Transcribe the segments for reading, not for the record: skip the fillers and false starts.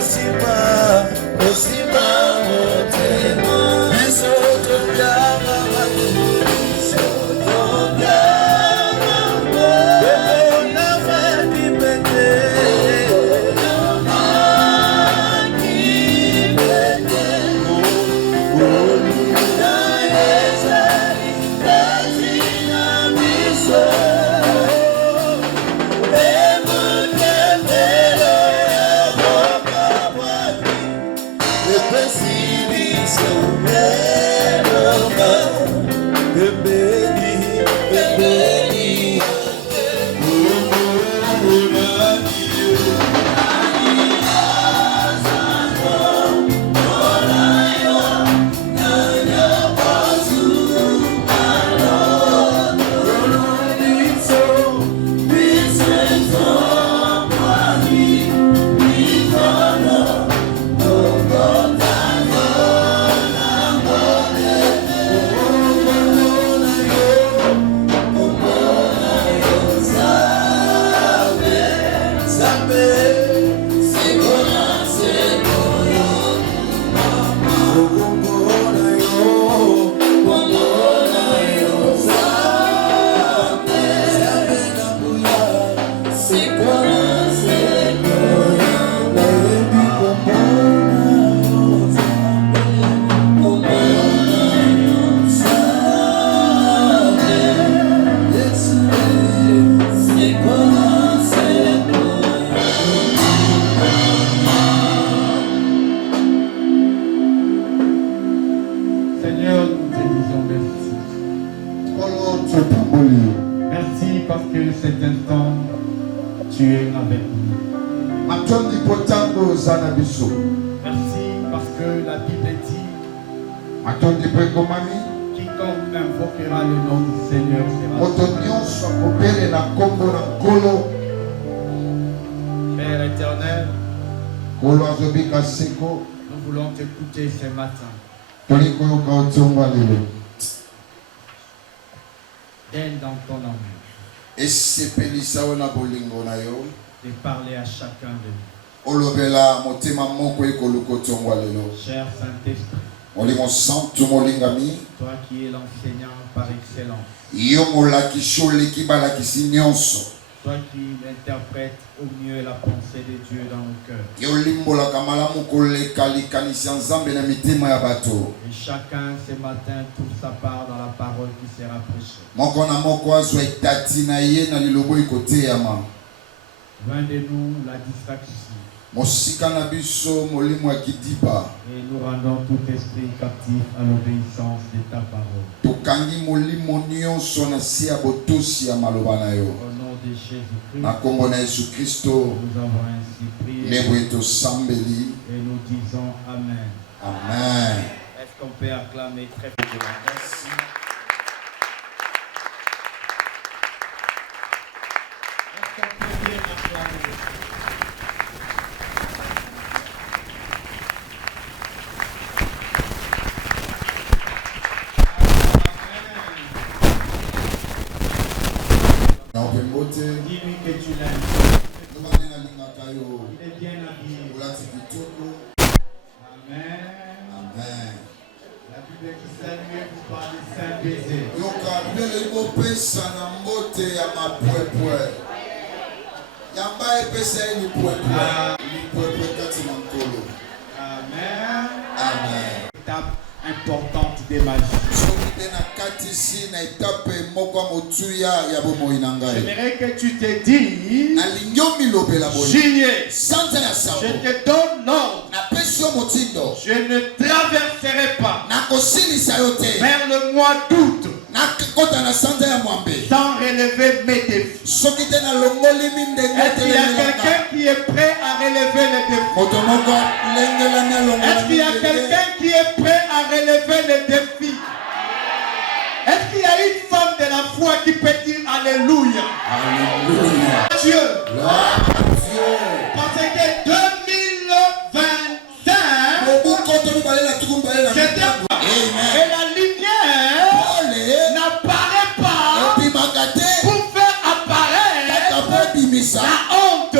Osima, Osima, Osima, Merci parce que cet instant, tu es avec nous. Merci parce que la Bible dit quiconque invoquera le nom du Seigneur sera sauvé. Père éternel, nous voulons t'écouter ce matin. Donne dans ton amour. Et parler à chacun de nous. Cher Saint-Esprit, toi qui es l'enseignant par excellence, toi qui interprètes au mieux la pensée de Dieu dans nos cœurs. Et chacun ce matin trouve sa part dans la parole qui sera prêchée. Loin de nous la distraction. Et nous rendons tout esprit captif à l'obéissance de ta parole. Au nom de Jésus-Christ, nous avons ainsi prié et nous disons Amen. Amen. Est-ce qu'on peut acclamer très fort? Merci. Est-ce qu'on peut bien acclamer? Dis-lui que tu l'aimes. Il est bien habillé. Amen. Amen. La Bible qui salue vous parle de saint baiser. Amen. Amen. Étape importante de ma vie. J'aimerais que tu te dises, Juillet, je te donne l'ordre. Je ne traverserai pas vers le mois d'août sans relever mes défis. Est-ce qu'il y a quelqu'un qui est prêt à relever les défis? Est-ce qu'il y a quelqu'un qui est prêt à relever les défis? Est-ce qu'il y a une femme de la foi qui peut dire Alléluia? Alléluia. Dieu. Dieu. Parce que 2025, c'était quoi? Et la lumière n'apparaît pas pour faire apparaître la honte.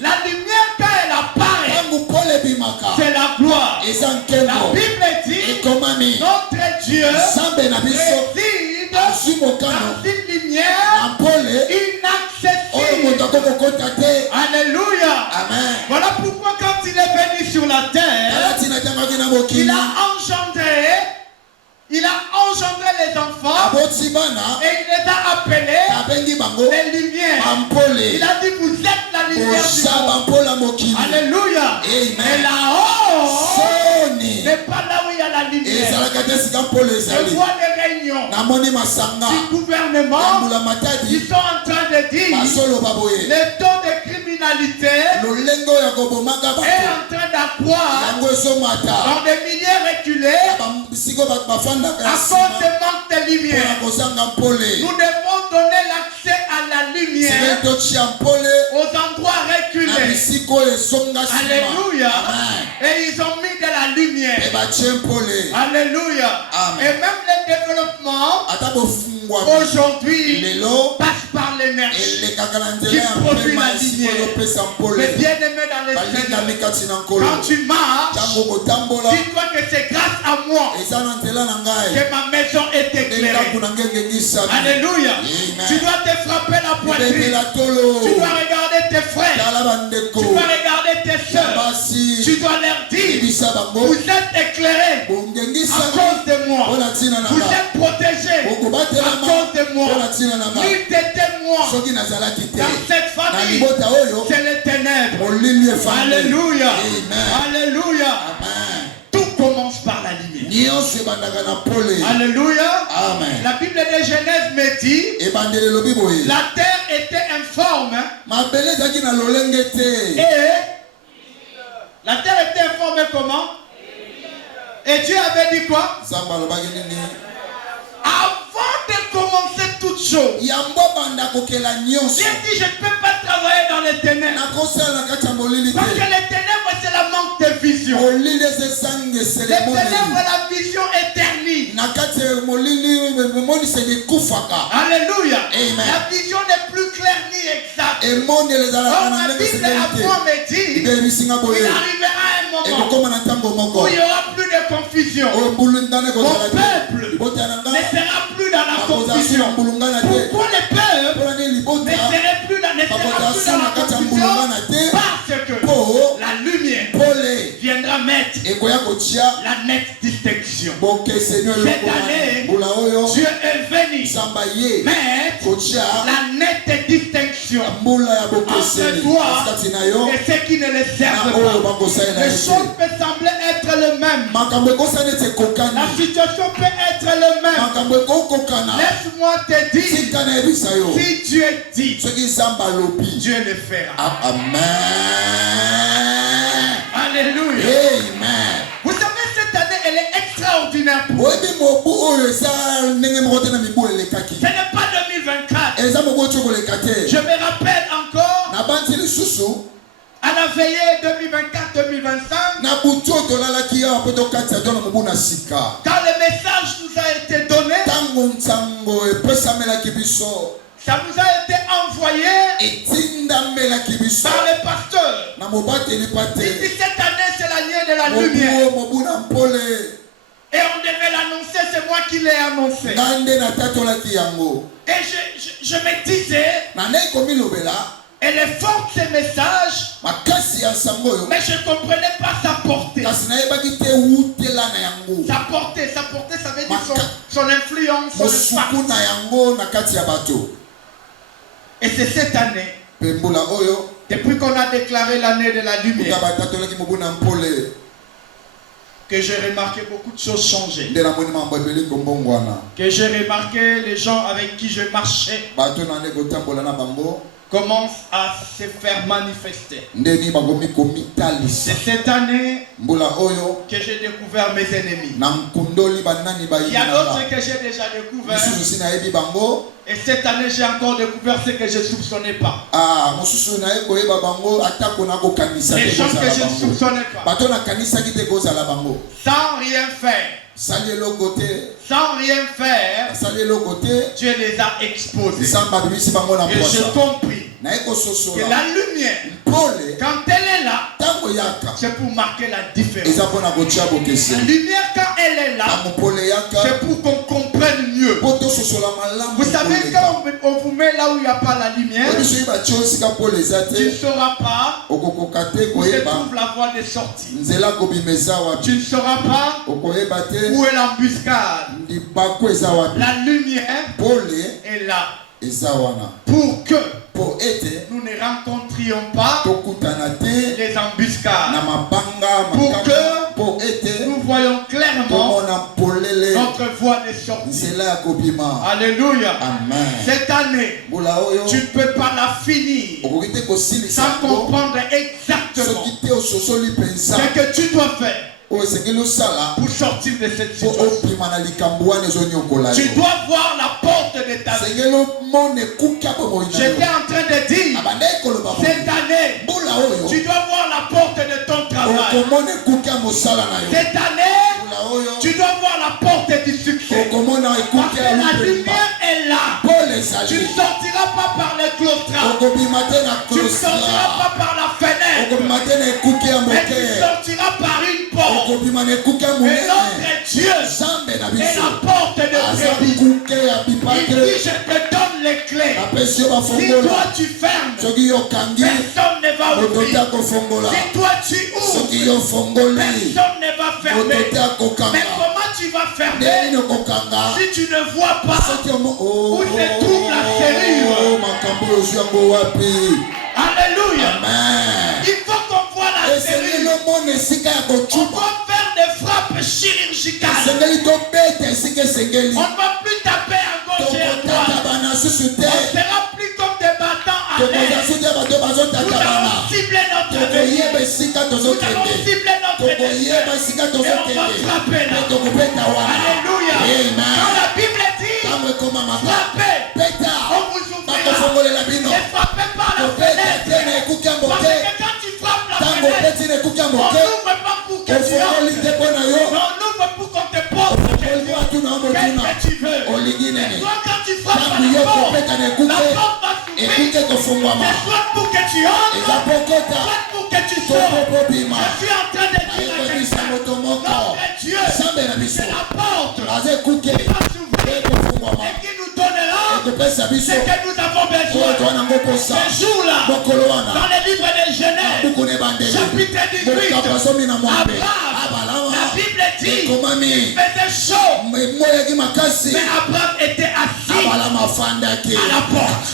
La lumière, quand elle apparaît, c'est la gloire. La Bible dit notre Dieu réside dans une lumière inaccessible. Alléluia. Amen. Voilà pourquoi quand il est venu sur la terre, il a engendré les enfants et il les a appelés les lumières. Il a dit vous êtes la lumière du monde. Alléluia. Amen. Et là-haut, n'est pas là où il y a Je vois des réunions du gouvernement qui sont en train de dire le taux de criminalité est en train d'accroître dans des milieux reculés à cause de manque de lumière. Nous devons donner l'accès à la lumière aux endroits reculés. Alléluia. Et ils ont mis de la lumière. Alléluia. Et même le développement aujourd'hui passe par l'énergie qui produit la lumière. Mais bien aimé dans les Seigneur, quand tu marches, dis-toi que c'est grâce à moi que ma maison est éclairée. Alléluia. Tu dois te frapper la poitrine. Tu dois regarder tes frères. Tu dois regarder tes soeurs. Tu dois leur dire, vous êtes éclairés à cause de moi. Vous êtes protégés à cause de moi. Nul témoin dans cette famille, c'est les ténèbres. Alléluia. Alléluia. Tout commence par la lumière. Alléluia. La Bible de Genèse me dit, la terre était informe. Et la terre était informée comment? Et Dieu avait dit quoi? Avant de commencer toute chose, Dieu dit, je ne peux pas travailler dans les ténèbres. Parce que les ténèbres, c'est la manque de vision. Les ténèbres, la vision est ternie. Alléluia. La vision n'est plus claire ni exacte. Or, la Bible à moi me dit, il arrivera un moment où il n'y aura plus de confusion. Mon peuple ne sera plus dans la confusion. Pourquoi le peuple ne sera plus dans la confusion? Parce que la lumière viendra mettre la nette distinction. Cette année, Dieu est venu mettre la nette distinction entre toi et ceux qui ne le servent pas. Les choses peuvent sembler être le même. La situation peut être le même. Laisse-moi te dire, si Dieu dit, Dieu le fera. Amen. Alléluia. Amen. Vous savez, cette année, elle est extraordinaire pour vous. Ce n'est pas 2024. Je me rappelle encore à la veillée 2024-2025, quand le message nous a été donné, ça nous a été envoyé par les pasteurs. Ici, cette année, c'est l'année de la lumière. Et on devait l'annoncer, c'est moi qui l'ai annoncé. Et je me disais, elle est forte ces messages, mais je ne comprenais pas sa portée. Sa portée, ça veut dire son influence, son impact. Et c'est cette année, depuis qu'on a déclaré l'année de la lumière, que j'ai remarqué beaucoup de choses changer. Que j'ai remarqué les gens avec qui je marchais commencent à se faire manifester. C'est cette année que j'ai découvert mes ennemis. Il y a d'autres que j'ai déjà découvert. Et cette année, j'ai encore découvert ce que je ne soupçonnais pas. Les gens que je ne soupçonnais pas. Sans rien faire. Sans rien faire, Dieu les a exposés. Et j'ai compris que la lumière, quand elle est là, c'est pour marquer la différence. La lumière, quand elle est là, c'est pour qu'on comprenne mieux. Vous savez, quand on vous met là où il n'y a pas la lumière, tu ne sauras pas où se trouve la voie de sortie. Tu ne sauras pas où est l'embuscade. La lumière est là pour que nous ne rencontrions pas les embuscades, pour que nous voyons clairement Alléluia. Amen. Cette année, tu ne peux pas la finir sans comprendre exactement ce que tu dois faire pour sortir de cette situation. Tu dois voir la porte de ta vie. J'étais en train de dire, cette année, tu dois voir la porte de ton travail. Cette année, tu dois voir la porte du succès. Parce que la lumière est là. Tu ne sortiras pas par le clôtre. Tu ne sortiras pas par la fenêtre. Mais tu sortiras par une porte. Et notre Dieu est la porte de brebis. Il dit, je te donne les clés. Si toi tu fermes, personne ne va ouvrir. Si toi tu ouvres, personne ne va fermer. Mais comment tu vas fermer si tu ne vois pas où se trouve la serrure? Alléluia. Il faut qu'on voit la serrure. On va faire des frappes chirurgicales. On ne va plus taper à gauche et à droite. On ne sera plus comme des battants à l'air. Nous allons cibler notre vie. Nous allons cibler notre destin. Et on va frapper là. Alléluia. Quand la Bible dit frappez, on vous ouvrira. Ne frappez pas la fenêtre. Parce que quand tu frappes la fenêtre, on n'ouvre pas pour que tu entres. On ouvre pour qu'on te pose la question. Qu'est-ce que tu veux? Et toi, quand tu frappes la porte va s'ouvrir. C'est soit pour que tu entres, soit pour que tu sors. Je suis en train de dire à quelqu'un, notre Dieu, c'est la porte qui va s'ouvrir et qui nous donnera ce que nous avons besoin. Ce jour-là, dans le livre de Genèse, chapitre 18, Abraham, la Bible dit, il faisait chaud, mais Abraham était assis à la porte.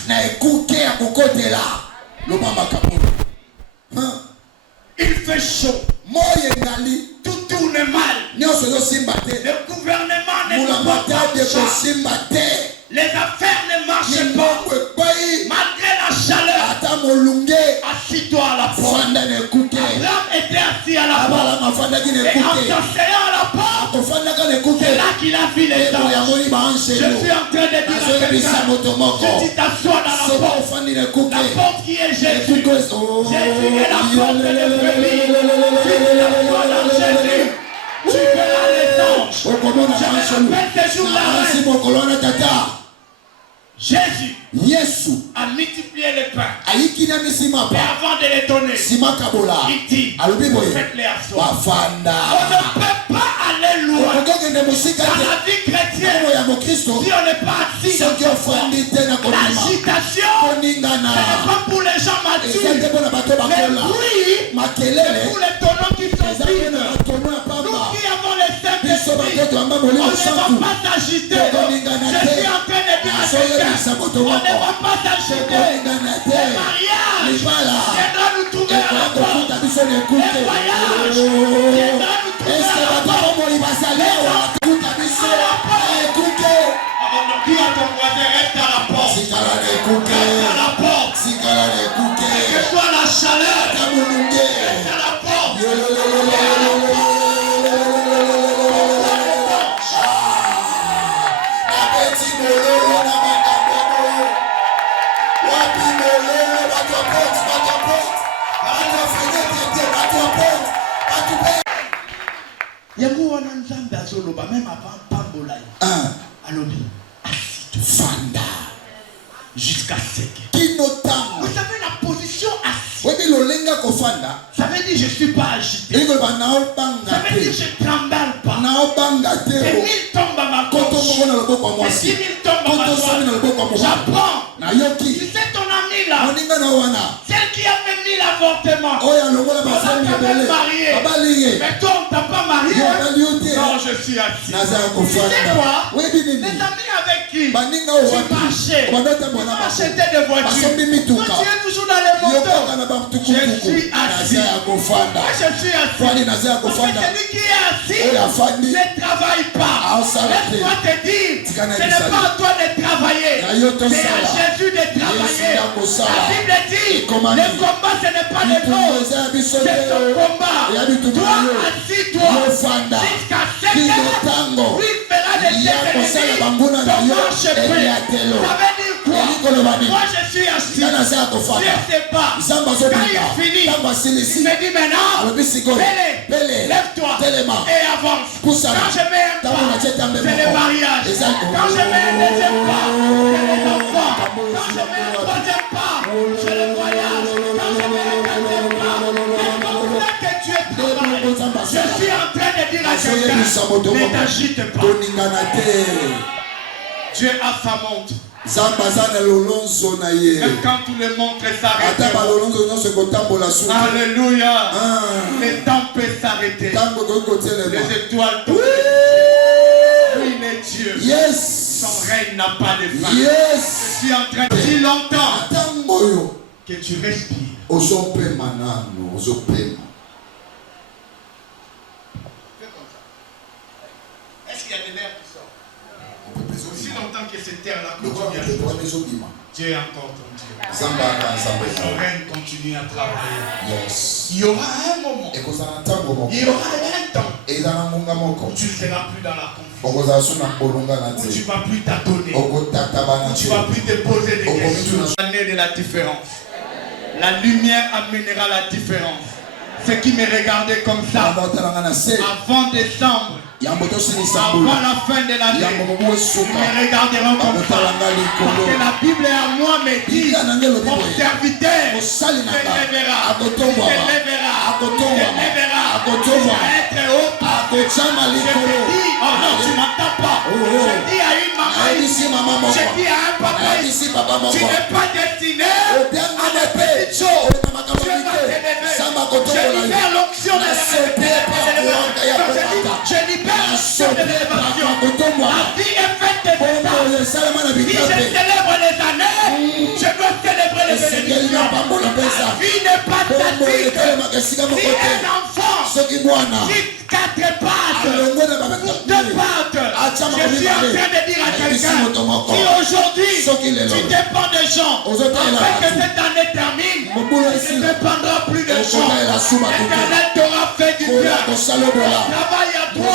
Il fait chaud. Tout tourne mal. Le gouvernement ne marche pas. Les affaires ne marchent pas. Malgré la chaleur. Assis-toi à la porte. Abraham était assis à la porte. Et en s'asseyant à la porte, c'est là qu'il a vu les anges. Je suis en train de dire à quelqu'un, si tu t'assois dans la porte qui est Jésus. Jésus est la porte de brebis. Si tu t'assois dans Jésus, tu verras les anges. Je me rappelle ces jours-là. Jésus a multiplié les pains. Et avant de les donner, il dit, faites-les asseoir. On ne peut pas aller loin dans la vie chrétienne si on n'est pas assis dans son corps. L'agitation, ce n'est pas pour les gens matures. Les bruits, c'est pour les tonneaux qui sont vides. Nous qui avons les Saint-Esprit, on ne va pas s'agiter. Je suis en train de dire à quelqu'un, on ne va pas s'agiter. Les mariages viendra nous trouver à la porte. Les voyages viendra nous trouver à la porte. Dis à ton voisin, reste à la porte. Reste à la porte. Quelle que soit la chaleur, reste à la porte. Yango wana nzambe azoloba même avant pambola alobi fanda jusqu'à sec. Vous savez la position assise. Ça veut dire je suis pas agité. Ça veut dire je tremble pas. C'est 1000 tombes à ma gauche. C'est 10 000 tombes à ma droite. J'apprends. Tu sais ton ami là, celle qui a fait 1000 avortements, on a quand même marié. Mais toi on t'a pas marié. Non, je je suis assis. naza ya Tu sais kofanda quoi? webi Les nini amis avec qui baninga tu wapi marchais, bandota ils mwana ont bako acheté des voitures. basombi Toi, mituka tu es toujours dans les yo motos. kaka na Je batukutuku suis assis. naza ya kofanda Moi, je suis assis. kwani naza ya Parce que kofanda celui qui est assis oyo afandi ne travaille pas. Ah, ça va. Laisse-moi te dire, Tikana ce n'est bisali. pas à toi de travailler. Na yo C'est à tosala Jésus de travailler. Yesu ya kosala. La Bible dit, Ekomani. le combat ce n'est pas le bitumba nôtre. eza ya biso C'est te ton combat. ya bitumba Toi, na yo assis-toi yo fanda jusqu'à ce kino que tango lui fera de tes ya kosala ennemis banguna na ton yo marche près. eliatelo Ça veut dire quoi? elikoloba nini Moi, je suis assis. nga naza ya Je kofanda ne sais pas. nzambe Quand azobika il finit, ntango il asilisi me dit maintenant, alobi sikoyo pele lève-toi telema et avance. pusana Quand je mets un ntango pas, natie tambe c'est le moko mariage. eza Quand je mets un deuxième pas, c'est les enfants. Quand je mets un troisième pas, c'est le voyage. Quand je mets un quatrième pas, c'est comme ça que tu es travaillé. Je suis en train de dire à azoyebisa moto quelqu'un, ne moko t'agite pas. toningana te Dieu a sa montre. nzambe aza na lolonzo na ye Même quand tous les montres ata s'arrêtent. balolonzo nyonso ekotambola suki Alléluia. Le temps peut s'arrêter. ntango ekoki kotelema Les étoiles tombent. Oui, il est Dieu. yes Son règne n'a pas de fin. yes Je suis en train de dire longtemps ntango oyo que tu respires. ozopema nano ozopema Fais comme ça. Est-ce qu'il y a de l'air qui sort? Aussi longtemps que cette terre-là continue à chauffer, ezobima Dieu est encore ton Dieu. nzambe aka nzambe Son règne continue à travailler. yes Il y aura un moment, ekozala ntango moko il y aura un temps eza na ngonga moko où tu ne seras plus dans la confusion, okozala so na kolongana où tu te ne vas plus t'adonner, okotatabana où tu te ne vas plus te poser des questions. L'année de la différence. La lumière amènera la différence. Ceux qui me regardaient comme ça, otalanga na se avant décembre, yambo tosilisa avant mbula la fin de yambo l'année, mobu ils esuka me regarderont comme ça. bakotalanga Parce likolo que la Bible à moi me dit, biblia na nde elobi mon boye serviteur mosali na se nga lèvera, akotombwama se lèvera, akotombwama se lèvera, akotombwama va être haut. akojama Je te likolo dis, oh non, tu m'entends pas. Oh, oh. Je dis à une maman, ayebisi mama moko je dis à un papa, ayebisi papa tu moko n'es pas destiné à obiangana des te petites choses. na makambo Dieu va mike t'élever. samba Je kotombola libère yo l'onction de je libère l'onction de l'élévation. La vie est faite de ça. Si je célèbre les années, je dois célébrer les bénédictions. La vie n'est pas statique. Si un enfant, si 4 pattes, ou 2 pattes, je suis en train de dire à quelqu'un, si aujourd'hui tu dépends des gens, afin que cette année termine, tu ne dépendras plus des gens. L'Éternel t'aura fait du bien. Travaille à toi.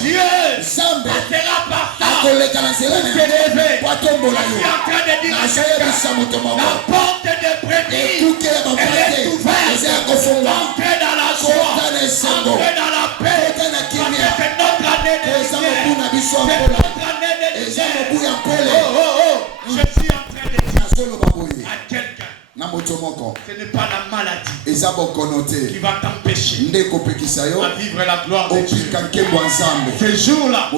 Dieu passera par ça pour t'élever. Je suis en train de dire à quelqu'un, la porte de brebis, elle est ouverte. Entrez dans la joie, entrez dans la paix. Parce que c'est notre année de lumière. C'est notre année de lumière. Je suis en train de dire à quelqu'un, ce n'est pas la maladie qui va t'empêcher à vivre la gloire de Dieu. Ce jour-là, on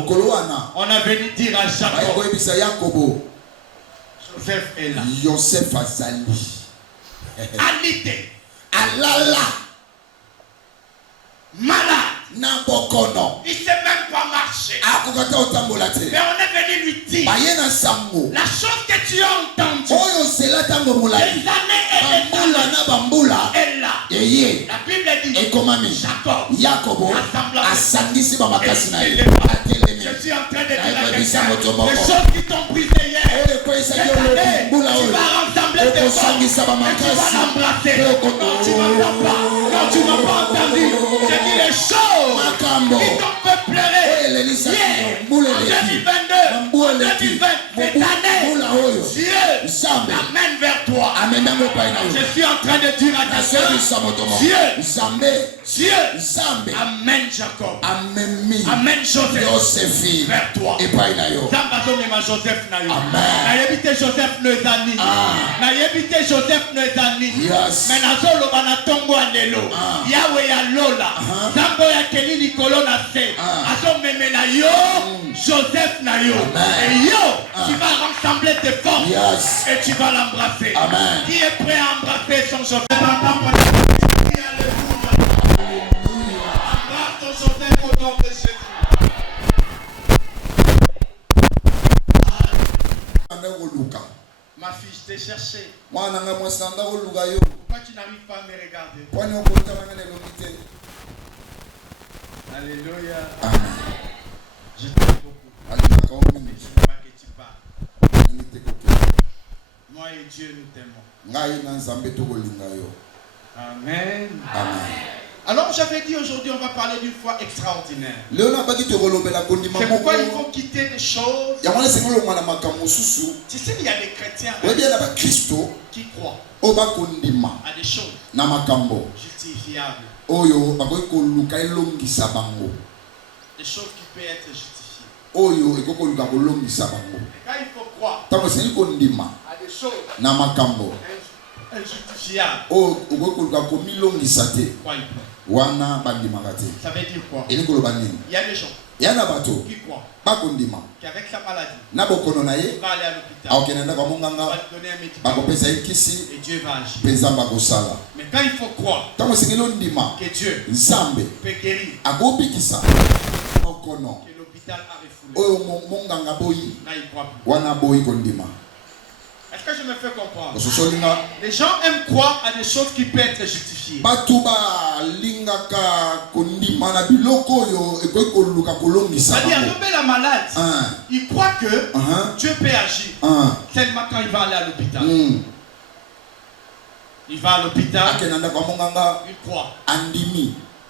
a venu dire à Jacob, Joseph est là. Yosef azali Alité, alala malade, na bokono il ne sait même pas marcher. akokata otambola te Mais on est venu lui dire, baye na sango la chose que tu as entendue, oyo zela ntango les molai années et les bambula années, na bambula est là. eye La Bible dit, ekomami Jacob, yakobo asangisi bamakasi na ye atelemi je suis en train de dire à ayebisa moto quelqu'un, moko les choses qui t'ont brisé hier, oyo ekweyisaki cette olobi année, mbula tu oyo vas rassembler tes forces. okosangisa Et tu vas bamakasi l'embrasser. Non, tu m'entends pas. Non, tu m'as pas entendu. J'ai dit les choses makambo qui t'ont fait pleurer. elelisaki Hier, mbula en eleki 2022, mambu en eleki 2020, cette année, mbula oyo Dieu nzambe m'amène vers toi. amendango epai na Je yo suis en train de dire à quelqu'un, nasobisa moto moko Dieu, nzambe Dieu, nzambe amène Jacob, amemi amène Joseph yosefi vers toi. epai na yo Nzambe azomema Joseph na yo. Amen. Nayebi te Joseph no ezali. Nayebi te Joseph no ezali. Yes. Mais nazoloba na ntongo ya lelo. Yawe ya lola. Nzambe oyo akeli likolo na se. Azomemela yo Joseph na yo. Et yo, tu vas rassembler tes forces. Yes. Et tu vas l'embrasser. Amen. Qui est prêt à embrasser son Joseph? Embrasse ton Joseph au nom de Jésus. t'ai cherché. Pourquoi Tu n'arrives pas à me regarder? Alléluia. Amen. Je t'aime beaucoup. Mais je ne veux pas que tu parles. Moi et Dieu, nous t'aimons. Amen. Amen. Alors j'avais dit aujourd'hui on va parler d'une foi extraordinaire. C'est pourquoi il faut quitter des choses. Tu sais qu'il y a des chrétiens qui croient à des choses justifiables. Des choses qui peuvent être justifiées. Et quand il faut croire à des choses injustifiables, ça veut dire quoi? Il y a des gens qui croient qu'avec sa maladie, il va aller à l'hôpital, on va lui donner un médicament et Dieu va agir. Mais quand il faut croire que Dieu peut guérir, que l'hôpital a refoulé, là il croit plus. Est-ce que je me fais comprendre? Les gens aiment croire à des choses qui peuvent être justifiées. C'est-à-dire, la malade, il croit que Dieu peut agir. Seulement quand il va aller à l'hôpital. Il va à l'hôpital, il croit.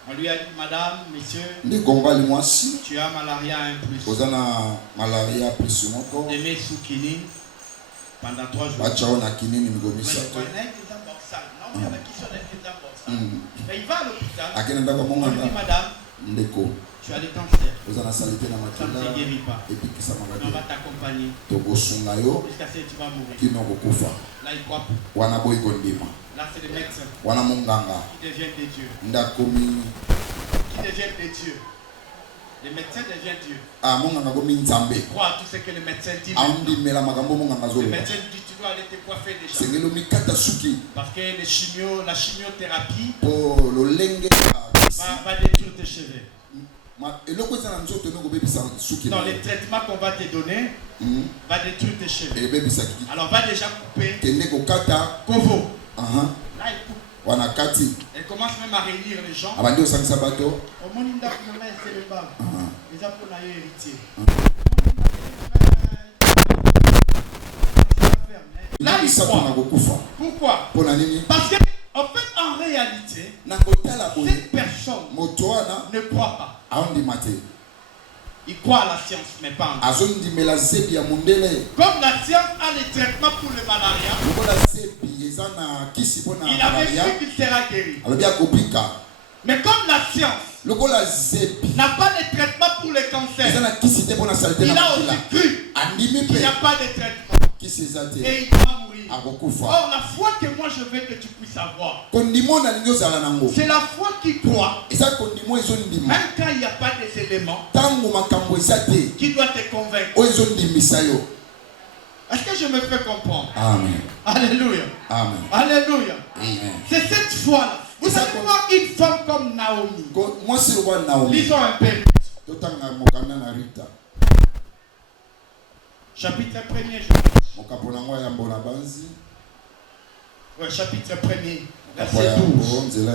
On lui a dit, madame, monsieur, tu as malaria 1+. Des mes sous kinine pendant 3 jours. Mais il va à l'hôpital, on lui dit, madame, tu as le cancer. Ça ne te guérit pas. On va t'accompagner jusqu'à ce que tu vas mourir. Là, il croit plus. Là, c'est les médecins qui deviennent des dieux. Les médecins deviennent dieux. Ils croient à tout ce que les médecins disent. Les médecins disent tu dois aller te coiffer déjà. Parce que la chimiothérapie va détruire tes cheveux. Non, les traitements qu'on va te donner va détruire tes cheveux. Alors va déjà couper. Kovo. Là il coupe. Elle commence même à réunir les gens. Au monde il a pour héritier. Là il croit. Pourquoi? Parce que en fait en réalité cette personne ne croit pas. Il croit à la science, mais pas en Dieu. Comme la science a les traitements pour le malaria, il avait vu qu'il sera guéri. Mais comme la science n'a pas de traitement pour le cancer, il a aussi cru qu'il n'y a pas de traitement. Et il va mourir. Or, la foi que moi je veux que tu puisses avoir, c'est la foi qui croit, même quand il n'y a pas des éléments qui doivent te convaincre. Est-ce que je me fais comprendre? Amen. Alléluia. Amen. Alléluia. Amen. C'est cette foi-là. Vous allez voir une femme comme Naomi. Lisons un peu. Chapitre 1er, ouais, chapitre 1er, verset 12.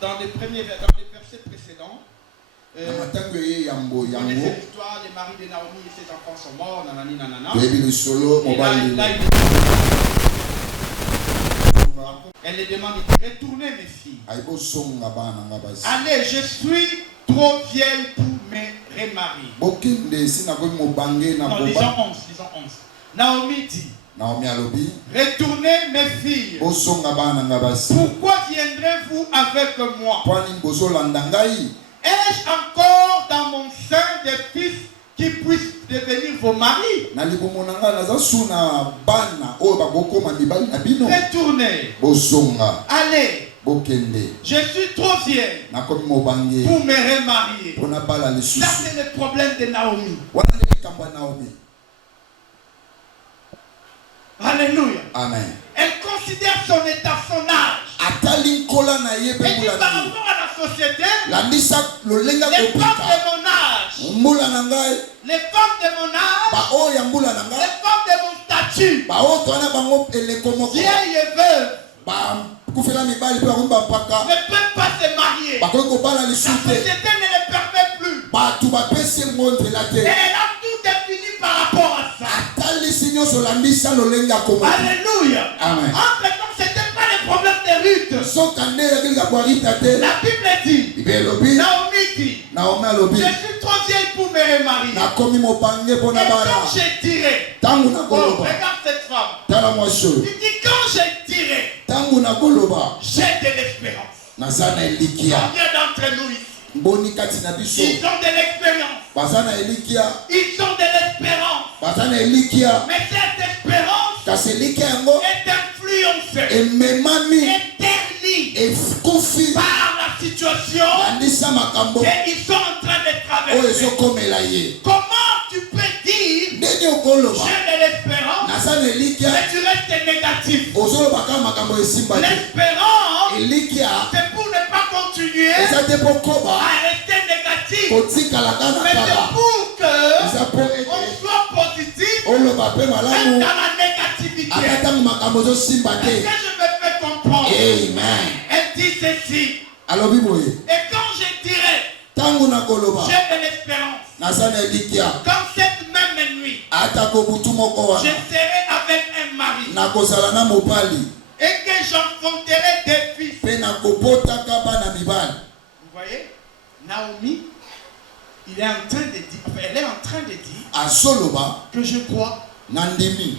Dans les versets précédents, on connaissait l'histoire, les maris de Naomi et ses enfants sont morts, nanani nanana. Elle les demande, retournez mes filles. Allez, je suis trop vieille pour me remarier. Non, lisons 11. Naomi dit, retournez mes filles. Pourquoi viendrez-vous avec moi? Ai-je encore dans mon sein des fils qui puissent devenir vos maris? Retournez. Allez. Je suis trop vieille pour me remarier. Ça, c'est le problème de Naomi. Alléluia. Amen. Elle considère son état, son âge. Et par rapport à la société, les femmes de mon âge âge, les femmes de mon âge, les femmes de mon statut, vieilles et veuves, ne peuvent pas se marier. La société ne les permet plus. Elle a tout défini par rapport à ça. Alléluia. Entre-temps, ce n'était pas le problème de Ruth. La Bible dit, Naomi dit, je suis trop vieille pour me remarier. Et quand j'ai tiré, regarde cette femme. Il dit, quand j'ai tiré, j'ai de l'espérance. Combien d'entre nous ici, ils ont de l'expérience. Ils ont de l'espérance. Mais cette espérance est influencée et ternie par la situation qu'ils sont en train de traverser. Comment tu peux dire j'ai de l'espérance mais tu restes négatif? L'espérance, c'est pour ne pas continuer à rester négatif, mais c'est pour qu'on soit positif même dans la négativité. Est-ce que je me fais comprendre? Elle dit ceci. Et quand je dirais j'ai de l'espérance, quand cette même nuit je serai avec un mari et que j'enfanterai des fils. Vous voyez, Naomi, elle est en train de dire que je crois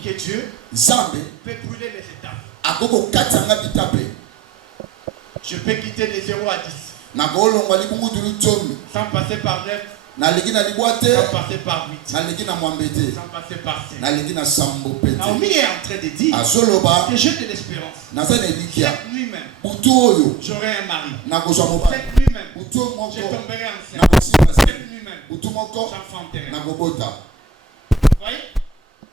que Dieu peut brûler les étapes. Je peux quitter de 0 à 10 sans passer par 9, sans passer par 8, sans passer par 7. Naomi est en train de dire que j'ai de l'espérance. Cette nuit même, j'aurai un mari. Cette nuit même, je tomberai enceinte. Cette nuit même, j'enfanterai. Vous voyez?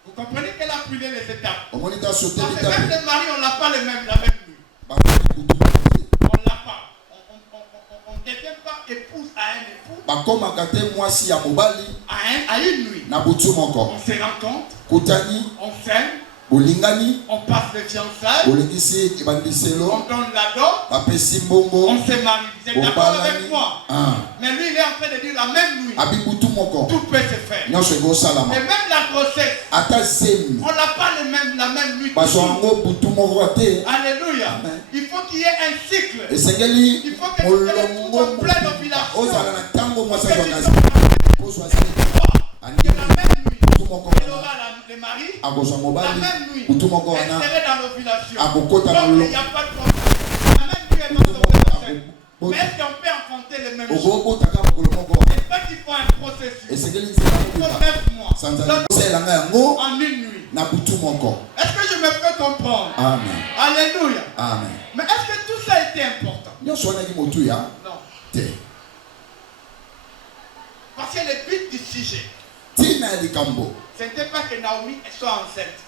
Vous comprenez qu'elle a brûlé les étapes. Parce que même le mari, on n'a pas la même nuit. On l'a pas. On ne devient pas épouse à un époux. À une nuit. On se rencontre. On s'aime. On passe le fiançailles. On donne la dot. On se marie. Vous êtes d'accord avec moi? Mais lui, il est en train de dire la même nuit. Tout peut se faire. Et même la grossesse. On n'a pas la même nuit. Alléluia. Il faut qu'il y ait un cycle. Il faut que nous soyons en pleine ovulation. La même nuit, elle aura le mari. La même nuit, elle serait dans l'ovulation. Donc il n'y a pas de problème. La même nuit, elle va tomber enceinte. Mais est-ce qu'on peut enfanter le même jour? N'est-ce pas qu'il faut un processus? Il faut 9 mois. En une nuit. Est-ce que je me fais comprendre? Amen. Alléluia. Amen. Mais est-ce que tout ça était important? Non. Parce que le but du sujet, ce n'était pas que Naomi soit enceinte.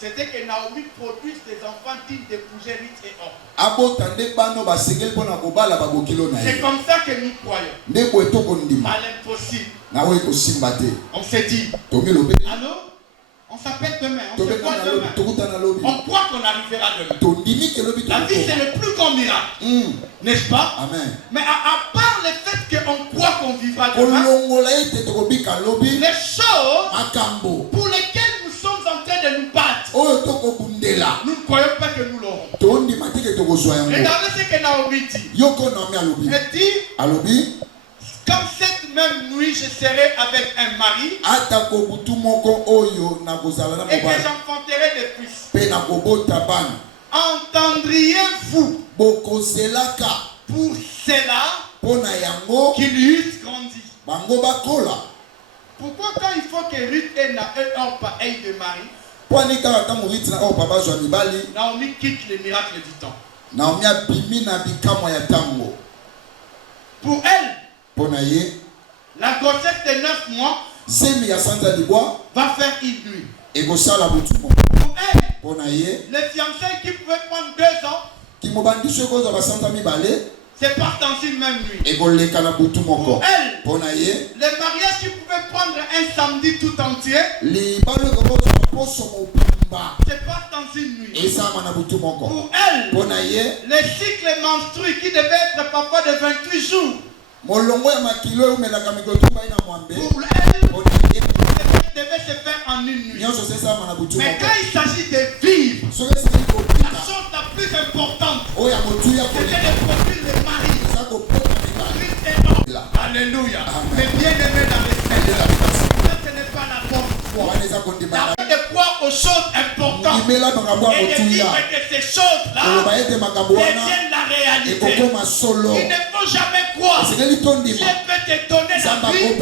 C'était que Naomi produise des enfants dignes d'épouser Ruth et Orpa. C'est comme ça que nous croyons. À l'impossible. On s'est dit, allô? On s'appelle demain, on se voit demain. On croit qu'on arrivera demain. La vie, c'est le plus grand miracle. N'est-ce pas? Amen. Mais à part le fait qu'on croit qu'on vivra demain, les choses pour lesquelles nous sommes en train de nous battre, nous ne croyons pas que nous l'aurons. Regardez ce que Naomi dit. Elle dit, comme cette même nuit je serai avec un mari et que j'enfanterai des fils. Entendriez-vous pour cela qu'ils eussent grandi? Pourquoi quand il faut que Ruth et Orpa aient de mari, Naomi quitte le miracle du temps? Pour elle, la grossesse de 9 mois va faire une nuit. Pour elle, les fiançailles qui pouvaient prendre 2 ans C'est pas dans une même nuit. Pour elle, les mariages qui pouvaient prendre un samedi tout entier, c'est pas dans une nuit. Pour elle, les cycles menstrués qui devaient être parfois de 28 jours, pour elle, devait se faire en une nuit. Mais quand il s'agit de vivre, la chose la plus importante, c'était de produire le mari. Alléluia. Mais bien aimé dans le Seigneur, ce n'est pas la bonne foi. La foi de croire aux choses importantes et de dire que ces choses-là deviennent la réalité. Il ne faut jamais croire. Dieu peut te donner la vie et il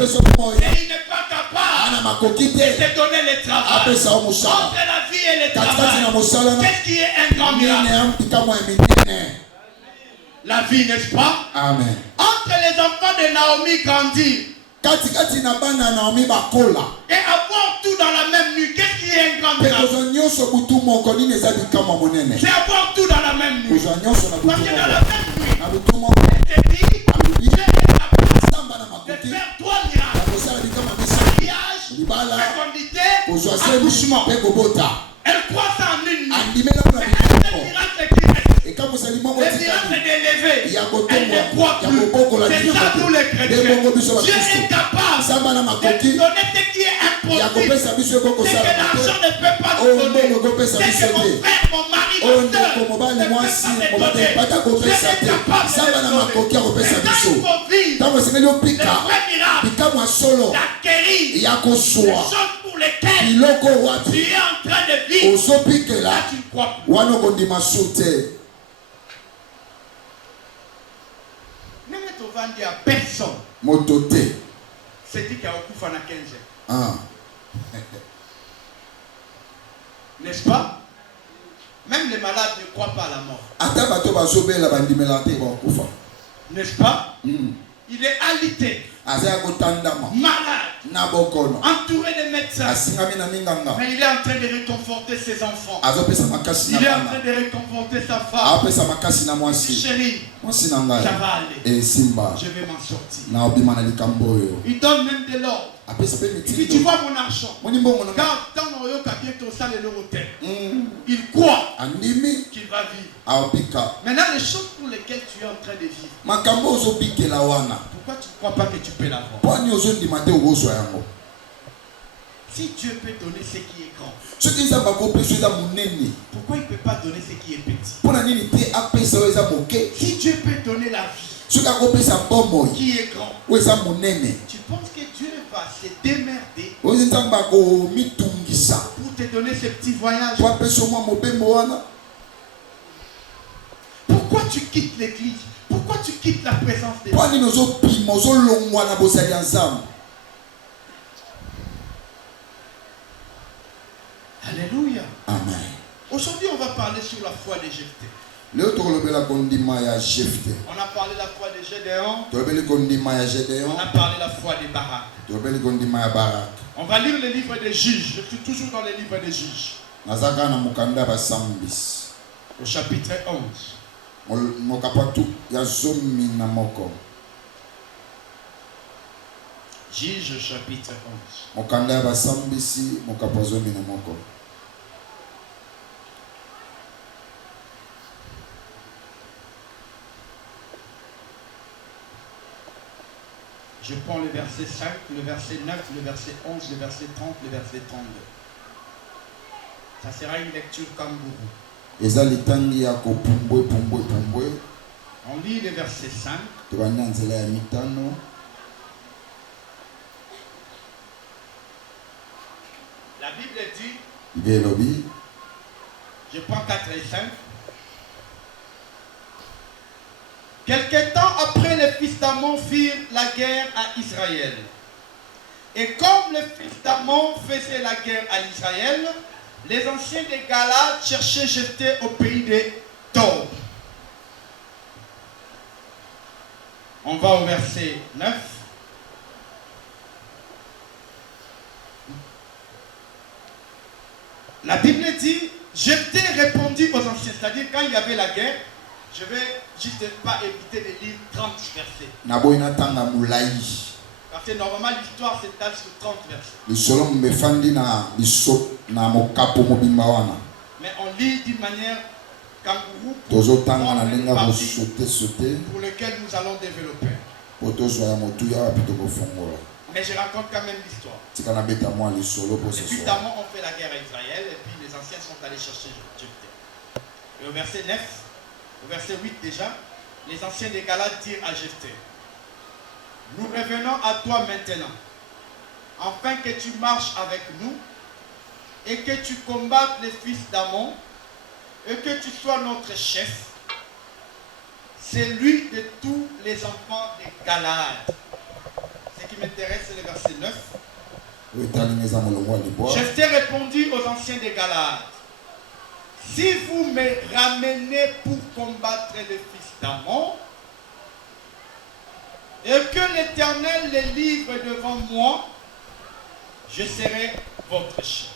n'est pas capable de te donner le travail. Entre la vie et le travail, qu'est-ce qui est un grand miracle? La vie, n'est-ce pas? Amen. Entre les enfants de Naomi grandir et avoir tout dans la même nuit, qu'est-ce qui est un grand miracle? C'est avoir tout dans la même nuit. Parce que dans la même nuit, elle te dit, Dieu est capable de faire 3 miracles. Mariage, fécondité, accouchement. Elle croit ça en une nuit. Mais un miracle qui reste. Le miracle d'élever, elle ne croit plus. C'est ça pour les chrétiens. Dieu est capable de donner ce qui est impossible. C'est que l'argent ne peut pas nous donner. C'est que mon frère, mon mari, ma soeur ne peut pas me donner. Dieu est capable de le donner. C'est ça qu'il faut vivre. Le vrai miracle, d'acquérir les choses pour lesquelles tu es en train de vivre. Là, tu ne crois plus. On va dire à personne. C'est dit qu'il y a beaucoup de 15 ans. N'est-ce pas? Même les malades ne croient pas à la mort. N'est-ce pas? Il est alité, malade, entouré de médecins. Mais il est en train de réconforter ses enfants. Il est en train de réconforter sa femme. Chérie, ça va aller. Je vais m'en sortir. Il donne même de l'ordre. Il dit, tu vois mon argent. Il croit qu'il va vivre. Maintenant, les choses pour lesquelles tu es en train de vivre, pourquoi tu ne crois pas que tu peux l'avoir? Si Dieu peut donner ce qui est grand, pourquoi il ne peut pas donner ce qui est petit? Si Dieu peut donner la vie qui est grand, tu penses que Dieu va se démerder pour te donner ce petit voyage? Pourquoi tu quittes l'église? Pourquoi tu quittes la présence de Dieu? Alléluia. Amen. Aujourd'hui, on va parler sur la foi de Jephthé. On a parlé de la foi de Gédéon. On a parlé de la foi de Barak. On va lire le livre des Juges. Je suis toujours dans le livre des Juges. Au chapitre 11. Juges chapitre 11. Je prends le verset 5, le verset 9, le verset 11, le verset 30, le verset 32. Ça sera une lecture kangourou. On lit le verset 5. La Bible dit, je prends 4 et 5. Quelque temps après, les fils d'Amon firent la guerre à Israël. Et comme les fils d'Amon faisaient la guerre à Israël, les anciens de Galade cherchaient Jephthé au pays de Tob. On va au verset 9. La Bible dit, Jephthé répondit aux anciens, c'est-à-dire quand il y avait la guerre, Je vais juste pas éviter de lire 30 versets. Parce que normalement l'histoire s'étale sur 30 versets. Mais on lit d'une manière kangourou pour lequel nous allons développer. Mais je raconte quand même l'histoire. Évidemment, on fait la guerre à Israël et puis les anciens sont allés chercher Jephthé. Et au verset 9, au verset 8 déjà, les anciens des Galates dirent à Jephthé: nous revenons à toi maintenant, afin que tu marches avec nous et que tu combattes les fils d'Ammon et que tu sois notre chef, celui de tous les enfants des Galates. Ce qui m'intéresse, c'est le verset 9. Jephthé répondit aux anciens des Galates: si vous me ramenez pour combattre les fils d'Ammon, et que l'Éternel les livre devant moi, je serai votre chef.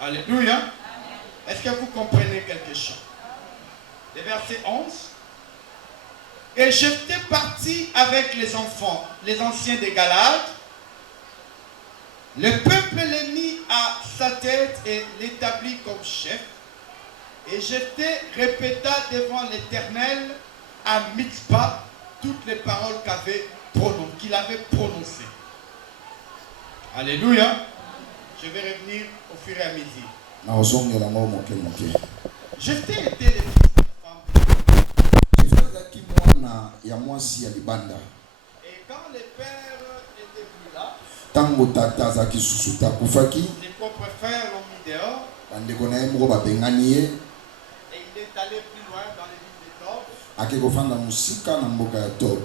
Alléluia. Est-ce que vous comprenez quelque chose? Le verset 11. Et Jephthé partit avec les enfants, les anciens des Galates. Le peuple les mit à sa tête et l'établit comme chef. Et Jephthé répéta devant l'Éternel à Mitzpah toutes les paroles qu'il avait prononcées. Alléluia. Je vais revenir au fur et à mesure. Jephthé était le fils de femme. Et quand les pères n'étaient plus là, les propres frères l'ont mis dehors. Et il est allé plus loin dans les villes de Tob.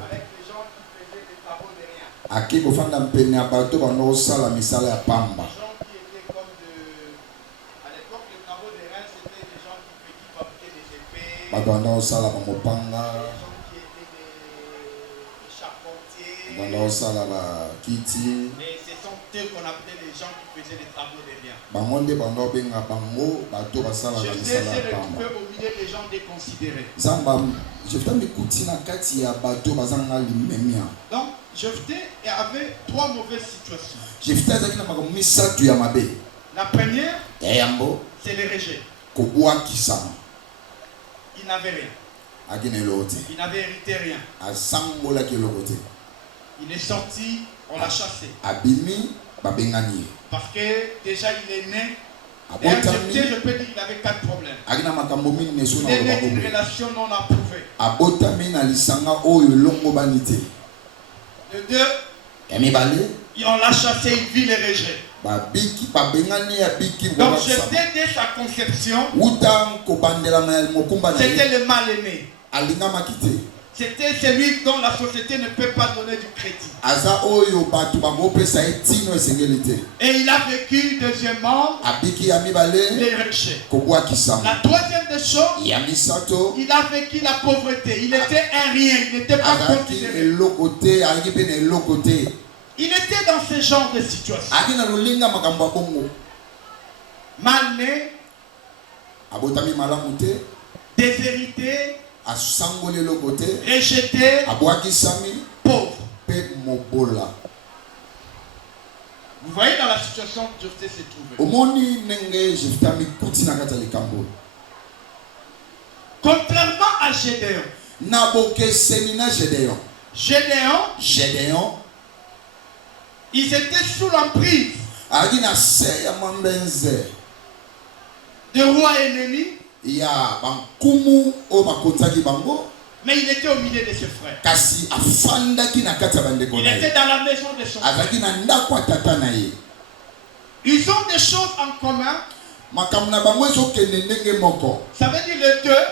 Avec les gens qui faisaient des travaux de rien. Les gens qui étaient comme de... À l'époque, les travaux de rien, c'était des gens qui fabriquaient des épées. Les gens qui étaient des charpentiers. Et ce sont eux qu'on appelait les gens qui faisaient des travaux de rien. Jephthé s'est retrouvé au milieu des gens déconsidérés. Donc, Jephthé avait 3 mauvaises situations. La première, c'est le rejet. Il n'avait rien. Il n'avait hérité rien. Il est sorti, on l'a chassé. Parce que déjà il est né. Et Jephthé, je peux dire qu'il avait 4 problèmes. Il est né d'une relation non approuvée. De 2, on l'a chassé, il vit les rejets. Donc Jephthé, dès sa conception, c'était le mal-aimé. C'était celui dont la société ne peut pas donner du crédit. Et il a vécu deuxièmement les rejets. La troisième des choses, il a vécu la pauvreté. Il était un rien, il n'était pas considéré. Il était dans ce genre de situation. Mal né, déshérité, rejeté, pauvre. Vous voyez dans la situation que Jephthé s'est trouvé. Contrairement à Gédéon, ils étaient sous l'emprise de rois ennemis. Mais il était au milieu de ses frères. Il était dans la maison de son frère. Ils ont des choses en commun. Ça veut dire les deux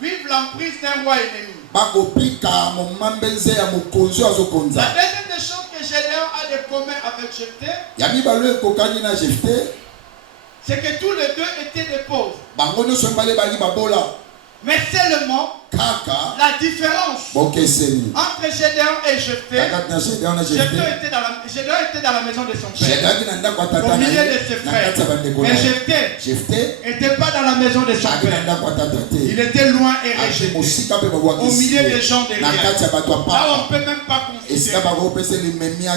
vivent l'emprise d'un roi ennemi. La deuxième des choses que Gédéon a de commun avec Jephthé, c'est que tous les deux étaient des pauvres. Mais seulement La différence entre Gédéon et Jephthé, Gédéon était dans la maison de son père, au milieu de ses frères. Mais Jephthé n'était pas dans la maison de son père. Il était loin et rejeté, au milieu des gens de rien. Là, on ne peut même pas considérer.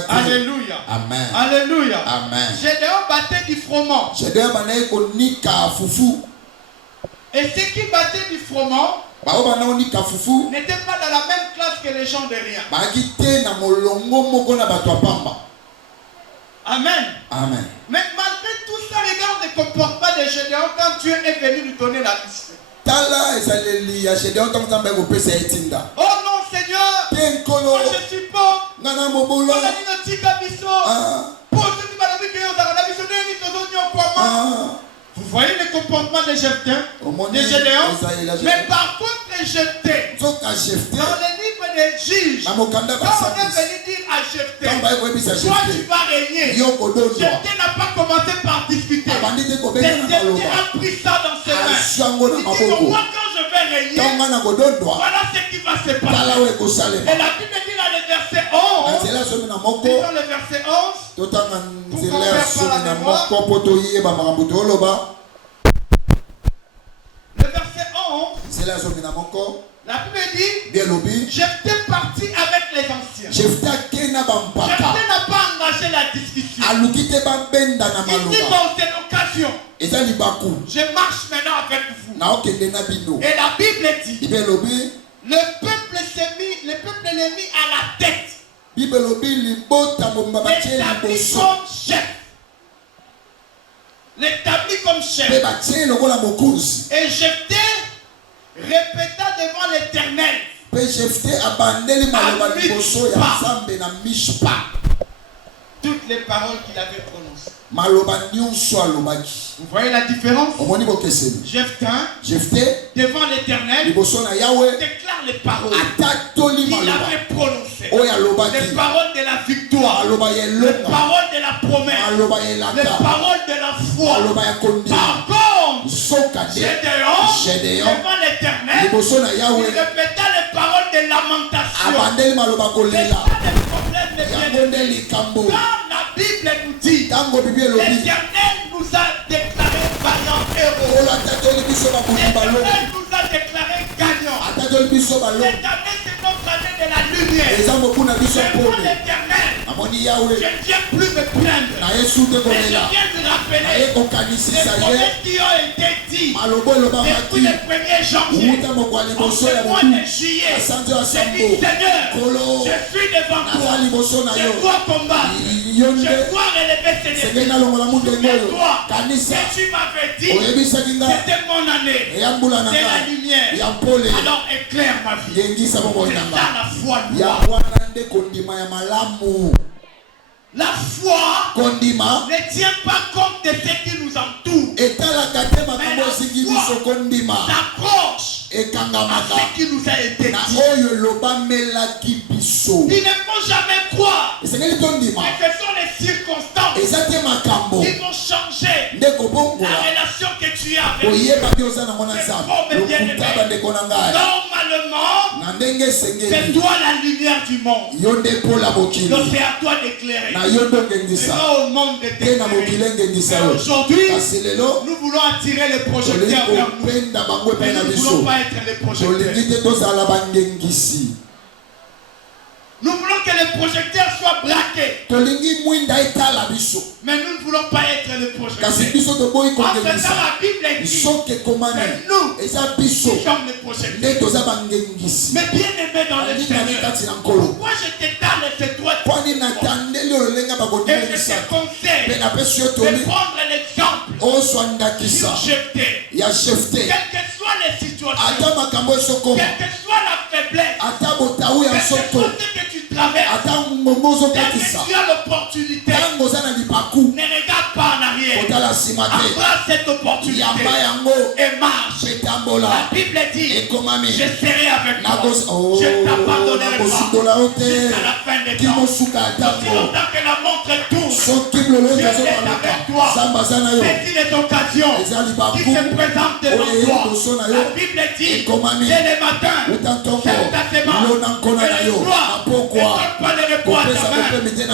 Alléluia. Amen. Alléluia. Amen. Gédéon battait du froment. Et ceux qui battaient du froment n'étaient pas dans la même classe que les gens de rien. Amen. Amen. Mais malgré tout ça, regarde le comportement de Gédéon quand Dieu est venu lui donner la mission. Oh non, Seigneur, moi je suis pauvre. Vous voyez le comportement de Jephthé, de Gédéon. Mais par contre, Jephthé, dans le livre des juges, quand on est venu dire à Jephthé, toi tu vas régner, Jephthé n'a pas commencé par discuter. Jephthé a pris ça dans ses mains. Il dit, moi quand je vais régner, voilà ce qui va se passer. Et la Bible dit dans le verset 11, disons le verset 11, le verset 11, la Bible dit, Jephthé parti avec les anciens. Jephthé n'a pas engagé la discussion. Il dit, bon, c'est l'occasion. Je marche maintenant avec vous. Et la Bible dit, le peuple l'est mis à la tête. L'établi comme chef. Et Jephthé répéta devant l'Éternel. Toutes les paroles qu'il avait prononcées. Vous voyez la différence? Jephthé, devant l'Éternel, déclare les paroles qu'il avait prononcées. Les paroles de la victoire, les paroles de la promesse, les paroles de la foi. Par contre, Gédéon, devant l'Éternel, il répéta les paroles de lamentation. C'est ça le problème de bien. Quand la Bible nous dit, l'Éternel nous a déclaré vaillant héros. L'Éternel nous a déclaré gagnant. L'Éternel c'est notre année de la lumière. Devant l'Éternel, je ne viens plus me plaindre. Mais je viens de rappeler les promesses qui ont été dites depuis le 1er janvier. En ce mois de juillet, j'ai dit Seigneur, je suis devant toi. Je dois combattre. Je dois relever ces défis. Souviens-toi que tu m'avais dit c'était mon année. C'est la lumière. Alors éclaire ma vie. C'est ça la foi. La foi ne tient pas compte de ce qui nous entoure. Mais la foi s'accroche à ce qui nous a été dit. Il ne faut jamais croire que ce sont les circonstances qui vont changer la relation que tu as avec Dieu. Normalement, c'est toi la lumière du monde. Donc c'est à toi d'éclairer. C'est pas au monde de t'éclairer. Aujourd'hui, nous voulons attirer les projecteurs vers nous. Mais nous ne voulons pas être les projecteurs. Nous voulons que les projecteurs soient braqués. Mais nous ne voulons pas être les projecteurs. En faisant la Bible dit que nous sommes les projecteurs. Mais bien aimé dans le Seigneur, pourquoi je te parle de toi? Et je te conseille de prendre l'exemple sur Jephthé. Quelles que soient les situations, quelle que soit la faiblesse, quelle que soit ce que tu traverses, dès que tu as l'opportunité, ne regarde pas en arrière. Embrasse cette opportunité et marche. La Bible dit, je serai avec toi. Je ne t'abandonnerai pas jusqu'à la fin de temps. Aussi longtemps que la montre tourne, Dieu est avec toi. Saisis les occasions qui se présentent devant toi. La Bible dit, dès le matin, c'est ta semence. Et le soir, ne donne pas le repos à ta main.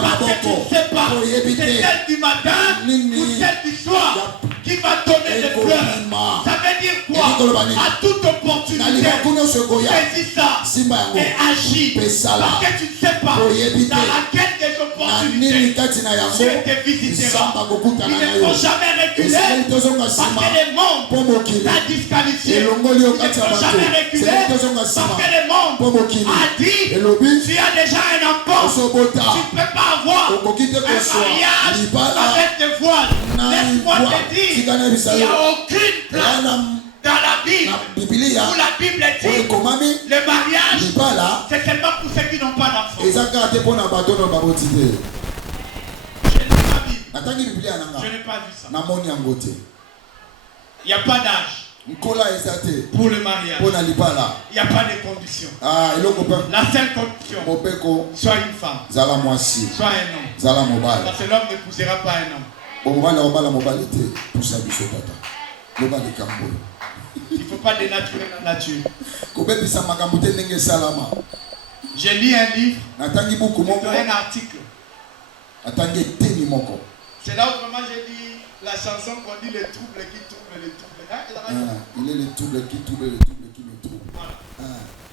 Parce que tu ne sais pas, c'est celle du matin ou celle du soir qui va donner des fleurs. Ça veut dire quoi? À toute opportunité, saisis ça et agis. Parce que tu ne sais pas dans laquelle des opportunités Dieu te visitera. Il ne faut jamais reculer parce que le monde t'a disqualifié. Il ne faut jamais reculer parce que le monde a dit tu as déjà un enfant. Tu ne peux pas avoir un mariage avec des voiles. Laisse-moi te dire, il n'y a aucune place dans la Bible où la Bible dit le mariage c'est seulement pour ceux qui n'ont pas d'enfants. Je n'ai pas vu ça. Il n'y a pas d'âge pour le mariage. Il n'y a pas de condition. La seule condition, soit une femme, soit un homme. Parce que l'homme n'épousera pas un homme. Il ne faut pas dénaturer la nature. J'ai lu un livre, un article. C'est là où vraiment j'ai dit la chanson qu'on dit les troubles qui troublent les troubles. Il est le trouble qui trouble le trouble qui me trouble. Voilà.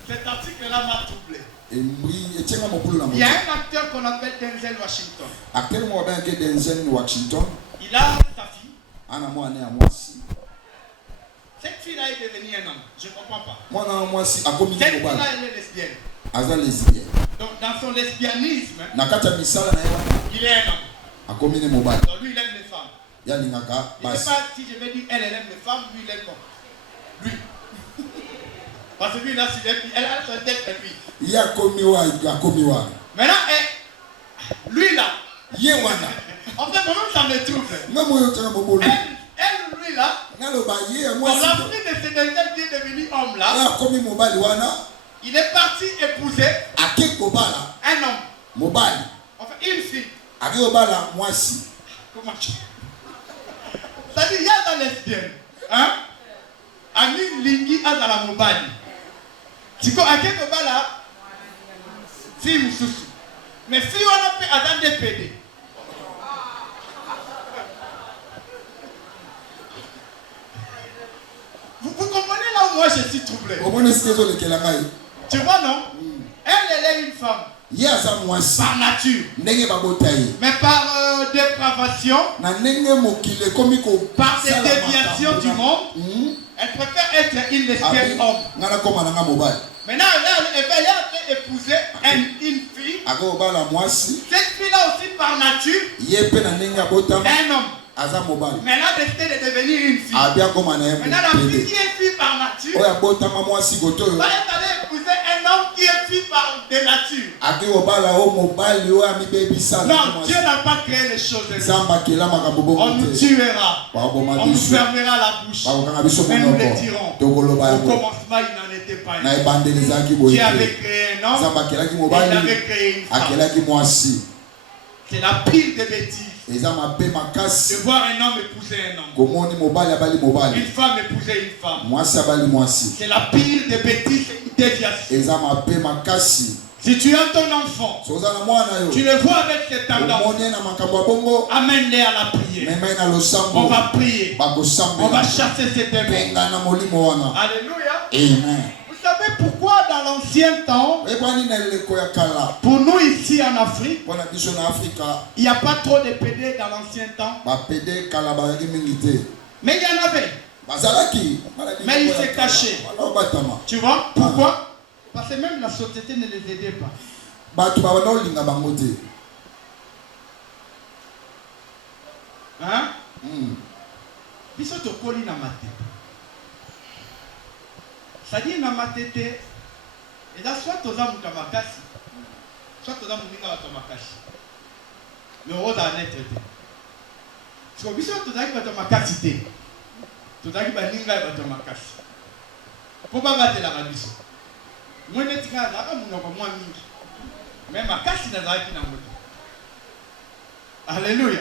Cet article-là m'a troublé. Il y a un acteur qu'on appelle Denzel Washington. Il a sa fille. Cette fille-là est devenue un homme. Je ne comprends pas. Cette fille-là, elle est lesbienne. Donc dans son lesbianisme, il est un homme. Donc lui, il aime les femmes. Je ne sais pas si je vais dire elle aime les femmes, lui, il aime non. Lui. Parce que lui, là, elle a sa tête à lui. Maintenant, lui, là. En fait, moi-même, ça me trouble. Elle, lui, là. Pour la fille de ce Denzel qui est devenu homme, là. Il est parti épouser un homme. Enfin, une fille. Comment tu... Ça dit, il y a dans lesbienne. Hein? Ami Lingi a dans la mobile. Tu vois, à quelque part là, fille Moussoussou. Mais si on a fait Adam des PD. Vous comprenez là où moi je suis troublé? Tu vois, non? Elle est une femme. Par nature. Mais par dépravation, par des déviations du monde, elle préfère être une lesbienne homme. Maintenant, elle va épouser une fille. Cette fille-là aussi par nature, un homme. Maintenant, décidé de devenir une fille. Maintenant, la fille qui est fille par nature, va aller épouser un homme qui est fille par de nature. Non, Dieu n'a pas créé les choses. On nous tuera. On nous fermera la bouche. Mais nous les tirons. Au commencement, il n'en était pas un. Dieu avait créé un homme. Il avait créé une femme. C'est la pire des bêtises. De voir un homme épouser un homme. Une femme épouser une femme. C'est la pire des bêtises et des déviations. Si tu as ton enfant, tu le vois avec cette tendance, amène-les à la prière. On va prier. On va chasser ces démons. Alléluia. Amen. Vous savez pourquoi dans l'ancien temps, pour nous ici en Afrique, il n'y a pas trop de PD dans l'ancien temps. Mais il y en avait. Mais ils se cachaient. Tu vois pourquoi? Parce que même la société ne les aidait pas. Hein? Biso to koli na matete. C'est-à-dire na matete, et là soit toza muta makasi, soit toza muninga bato makasi. Mais on va en être traité. Parce que biso toza ki bato makasi te. Toza ki baninga bato makasi. Pour pas battre la biso. Moi, je suis là, je suis là. Même à Kassi n'a pas été. Alléluia.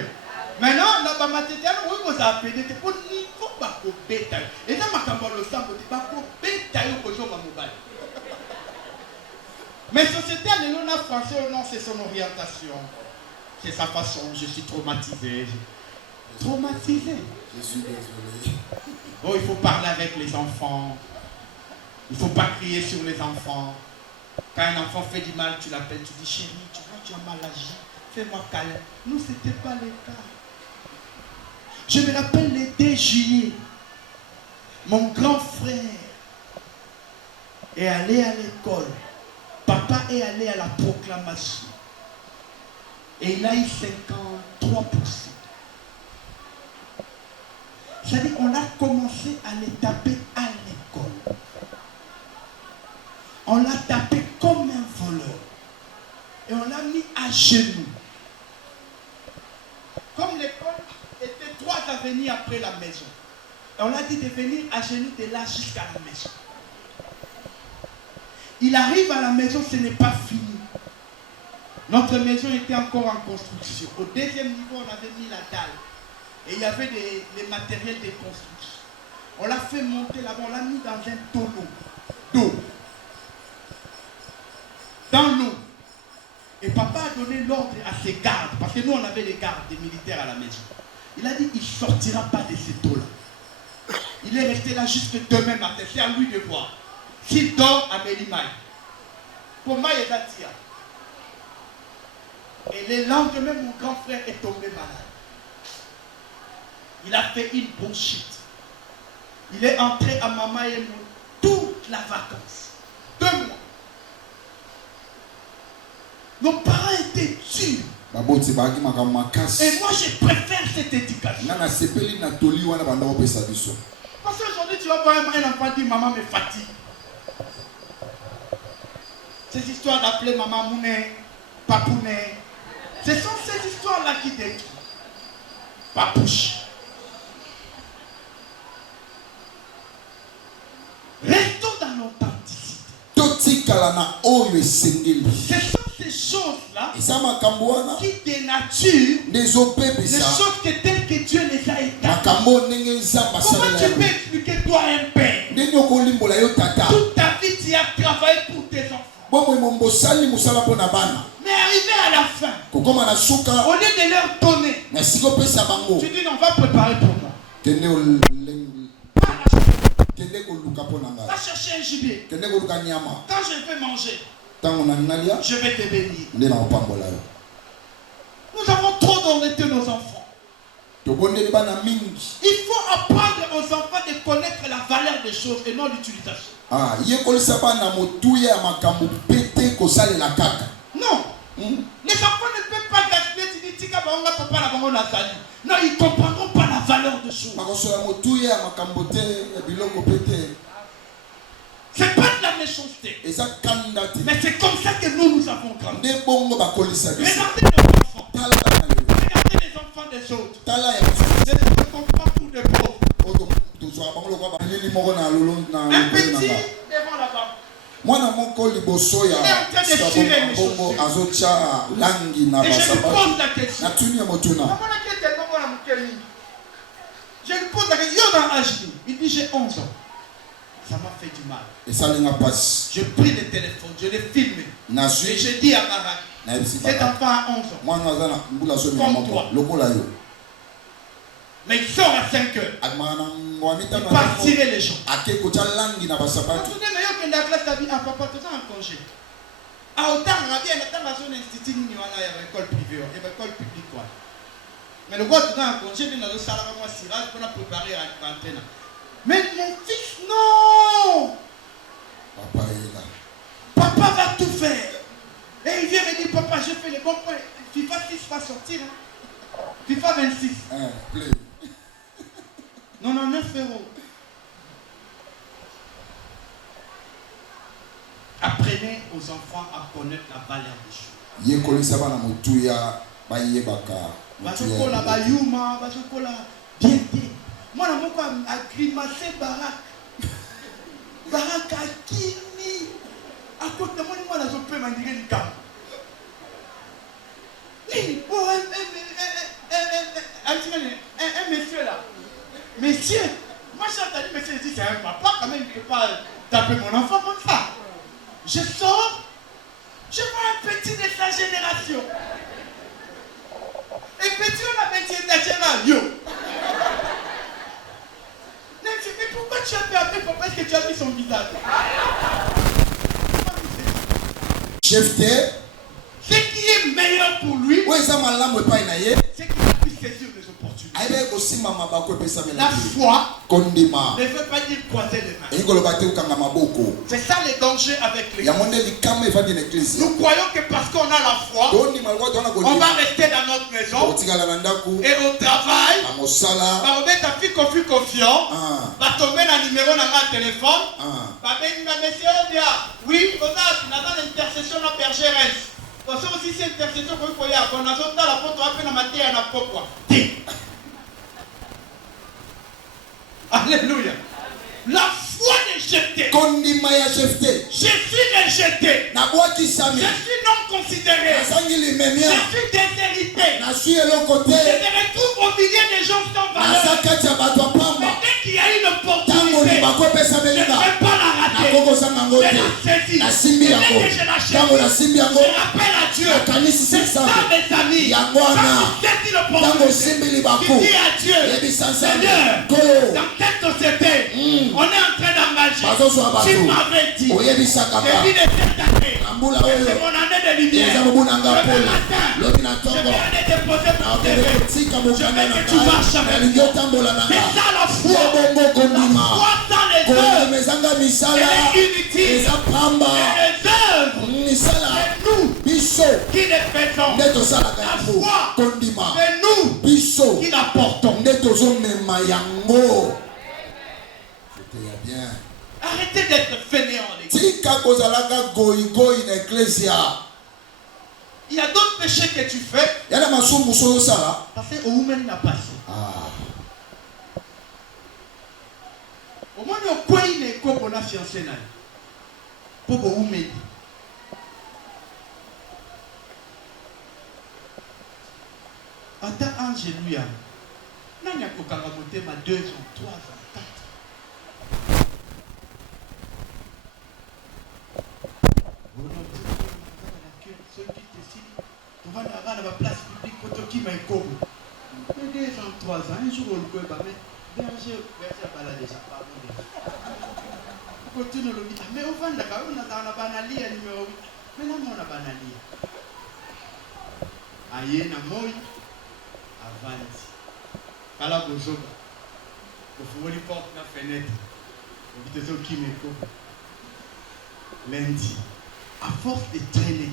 Maintenant, la bamatétienne, oui, vous avez appelé, c'est pour niveau bako bétail. Et ça m'a cambolé au sang, c'est bako bétail au cochon mobile. Mais société, elle est là, français, non, c'est son orientation. C'est sa façon, je suis traumatisé. Traumatisé. Je suis désolé. Oh, il faut parler avec les enfants. Il ne faut pas crier sur les enfants. Quand un enfant fait du mal, tu l'appelles, tu dis chérie, tu vois, tu as mal agi. Fais-moi câlin. Nous, ce n'était pas le cas. Je me rappelle le 2 juillet. Mon grand frère est allé à l'école. Papa est allé à la proclamation. Et il a eu 53%. C'est-à-dire qu'on a commencé à les taper à l'école. On l'a tapé comme un voleur. Et on l'a mis à genoux. Comme l'école était 3 avenues après la maison. Et on l'a dit de venir à genoux de là jusqu'à la maison. Il arrive à la maison, ce n'est pas fini. Notre maison était encore en construction. Au 2e niveau, on avait mis la dalle. Et il y avait les matériels de construction. On l'a fait monter là-bas, on l'a mis dans un tonneau d'eau. Dans l'eau. Et papa a donné l'ordre à ses gardes, parce que nous on avait les gardes des militaires à la maison. Il a dit, il ne sortira pas de cette eau-là. Il est resté là jusque demain matin, c'est à lui de voir. S'il dort, à Mélimaï. Pour moi, il est là. Et le lendemain, mon grand frère est tombé malade. Il a fait une bronchite. Il est entré à Mama et moi toute la vacance. 2 mois. Nos parents étaient durs. Et moi, je préfère cette éducation. Parce qu'aujourd'hui, tu vas voir un enfant dire maman me fatigue. Ces histoires d'appeler maman Mouné, Papouné, ce sont ces histoires-là qui détruisent. Papouche. Restons dans l'authenticité. Ce sont ces choses-là qui dénaturent les choses telles que Dieu les a établies. Comment tu peux expliquer toi un père? Toute ta vie tu as travaillé pour tes enfants. Mais arrivé à la fin, au lieu de leur donner, tu dis non, va préparer pour moi. Va chercher un gibier. Quand je vais manger, je vais te bénir. Nous avons trop d'honnêteté nos enfants. Il faut apprendre aux enfants de connaître la valeur des choses et non l'utilisation. Non. Les enfants ne peuvent pas gaspiller. Tu dis, tika bango papa la bango na sali. Non, ils ne comprendront pas la valeur des choses. C'est pas de la méchanceté. Mais c'est comme ça que nous avons grandi. Regardez nos enfants. Regardez les enfants des autres. Je ne comprends pas pour des pauvres. Un petit devant là-bas. Mwana moko liboso ya bongo azocha langi na basabati natuni motuna. Je lui pose la question, dans âge, il dit j'ai 11 ans. Ça m'a fait du mal. Et ça n'a pas passé. Je pris le téléphone, je l'ai filmé. Et je dis à Marak, cet enfant a 11 ans. Comme toi. Mais il sort à 5 heures. Il part tirer les gens. Quand on est meilleur que la classe, tu as papa, tu es en congé. À autant, on a bien dans la zone institut, il y a une école privée, il y a une école publique. Mais le gars, tu es en congé, il y a un salaire à cirage pour préparer à l'antenne. Mais mon fils, non! Papa est là. Papa va tout faire. Et il vient me dire, papa, je fais les bons points. FIFA 6 va sortir. Hein? FIFA 26. Non, 9 €. Apprenez aux enfants à connaître la valeur des choses. Bazokola bayuma, bazokola bienté. Moi, je suis grimacé Barak. Barak a kini. À côté de moi, je peux m'en dire une gamme. Je sors, je vois un petit de sa génération. Et petit, on a petit d'Achema, yo. Mais pourquoi tu as fait appeler papa? Est-ce que tu as vu son visage? Jephthé, ce qui est meilleur pour lui, c'est qu'il a pu saisir les opportunités. La foi ne veut pas dire croiser les mains. C'est ça le danger avec l'église. Nous croyons que parce qu'on a la foi, on va rester dans notre maison et au travail, on va mettre un fille confiant, va tomber dans le numéro de mon téléphone, va dire monsieur Odia, oui, on a l'intercession de Bergeresse. Parce que si c'est intercession pour qu'on a fait la photo après la matière à la pourquoi. Alléluia. La foi de Jephthé. Je suis rejeté. Je suis non considéré. Je suis déshérité. Je me retrouve au milieu des gens sans valeur. Mais dès qu'il y a une opportunité, je ne vais pas la rater. Je la saisis. Et dès que je la saisis, je rappelle à Dieu. C'est ça mes amis. Quand tu saisis l'opportunité, tu dis à Dieu, Seigneur, dans cette société, on est en train d'engager. Tu m'avais dit, depuis de cette année, c'est mon année de lumière. Le matin, je vais aller déposer mon CV. Je vais que tu marches avec moi. C'est ça la foi. La foi sans les œuvres, elle est inutile. Et les œuvres, c'est nous qui les faisons. La foi, c'est nous qui la portons. Arrêtez d'être fainéant, l'église. Il y a d'autres péchés que tu fais. Parce que au women n'a passé. Au moins, on a une école pour la fiancée. Pour le women. Attends, Alléluia. N'a n'y a qu'au caramoté, ma 2 ans, 3 ans, 4. On va dans la place publique pour qui m'a écouté. Mais 2 ans, 3 ans, un jour on le peut pas mettre. Berger, balade déjà, pardon. Continue le vita. Mais au fond, on a dans la banalie numéro 8. Mais là, on a banalie. Aïe, na moi, avance. À la bozoba. Au fond, on porte la fenêtre. On dit qui m'écoute. Lundi, à force de traîner.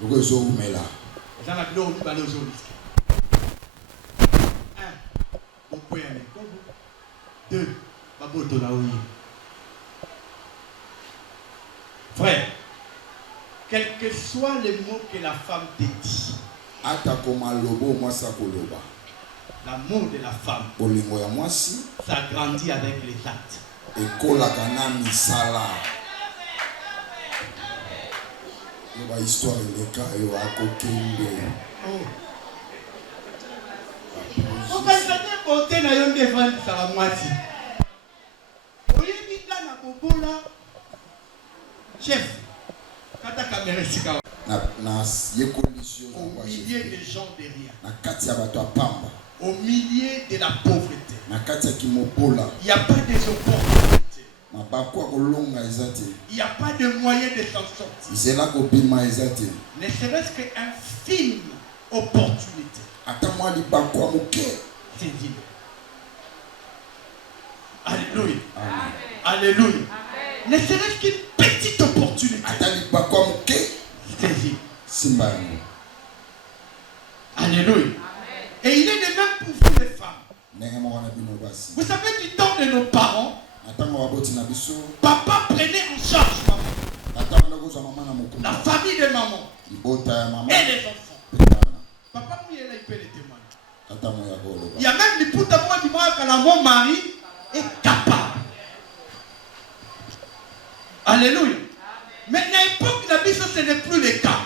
Dans la gloire, nous allons au risque. 1. Au point à l'école. 2. Baboto la ouïe. Frère, quel que soit le mot que la femme te dit, l'amour de la femme, ça grandit avec les actes. Histoire de on va se dire côté na yon devant ça la moitié. Oyebi là na bobola chef kata caméra sika au milieu des gens derrière. Au milieu de la pauvreté. Il n'y a pas des opportunités. Il n'y a pas de moyen de s'en sortir. Ne serait-ce qu'un film opportunité. C'est dit. Alléluia. Alléluia. Ne serait-ce qu'une petite opportunité. C'est dit. Alléluia. Et il est de même pour vous les femmes. Vous savez du temps de nos parents, papa prenait en charge maman. La famille de maman. Et les enfants. Papa il peut les témoigner. Il y a même les poutres à moi qui m'ont que mon mari est capable. Alléluia. Mais à l'époque, ce n'est plus le cas.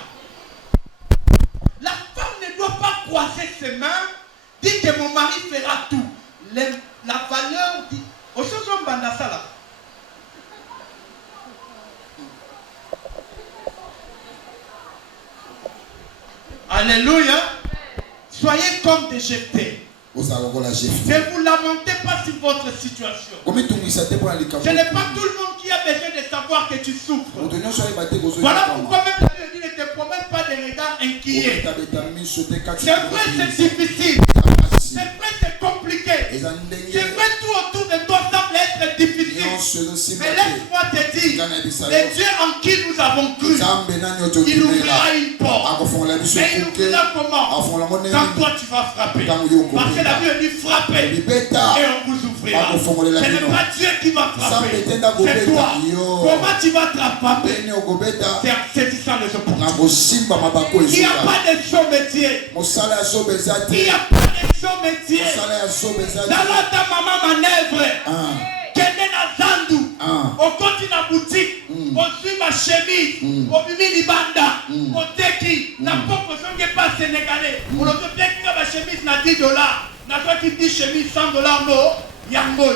La femme ne doit pas croiser ses mains, dire que mon mari fera tout. La valeur dit. Au sens où on bande ça là. Alléluia. Soyez comme des Jephthé. Ne vous lamentez pas sur votre situation. Ce n'est pas tout le monde qui a besoin de savoir que tu souffres. Voilà pourquoi même la Bible ne te promène pas des regards inquiets. C'est vrai, c'est difficile. C'est vrai, c'est compliqué. C'est vrai, tout autour de toi semble être difficile. Mais laisse-moi te dire, le Dieu en qui nous avons cru, il ouvrira une porte. Mais il ouvrira comment? Quand toi tu vas frapper. Parce que la Bible dit frapper et on vous ouvrira. Ce n'est pas Dieu qui va frapper, c'est toi. Comment tu vas te frapper? C'est en saisissant les opportunités. Il n'y a pas de son métier. Il n'y a pas de son métier. Dans ta maman manœuvre. Kende na zandu, au côté na boutique, au suit ma chemise, au bimi libanda, au teki, na poko songe pas sénégalais. On le fait bien que ma chemise na $10, na toi qui dit chemise $100 no, yango.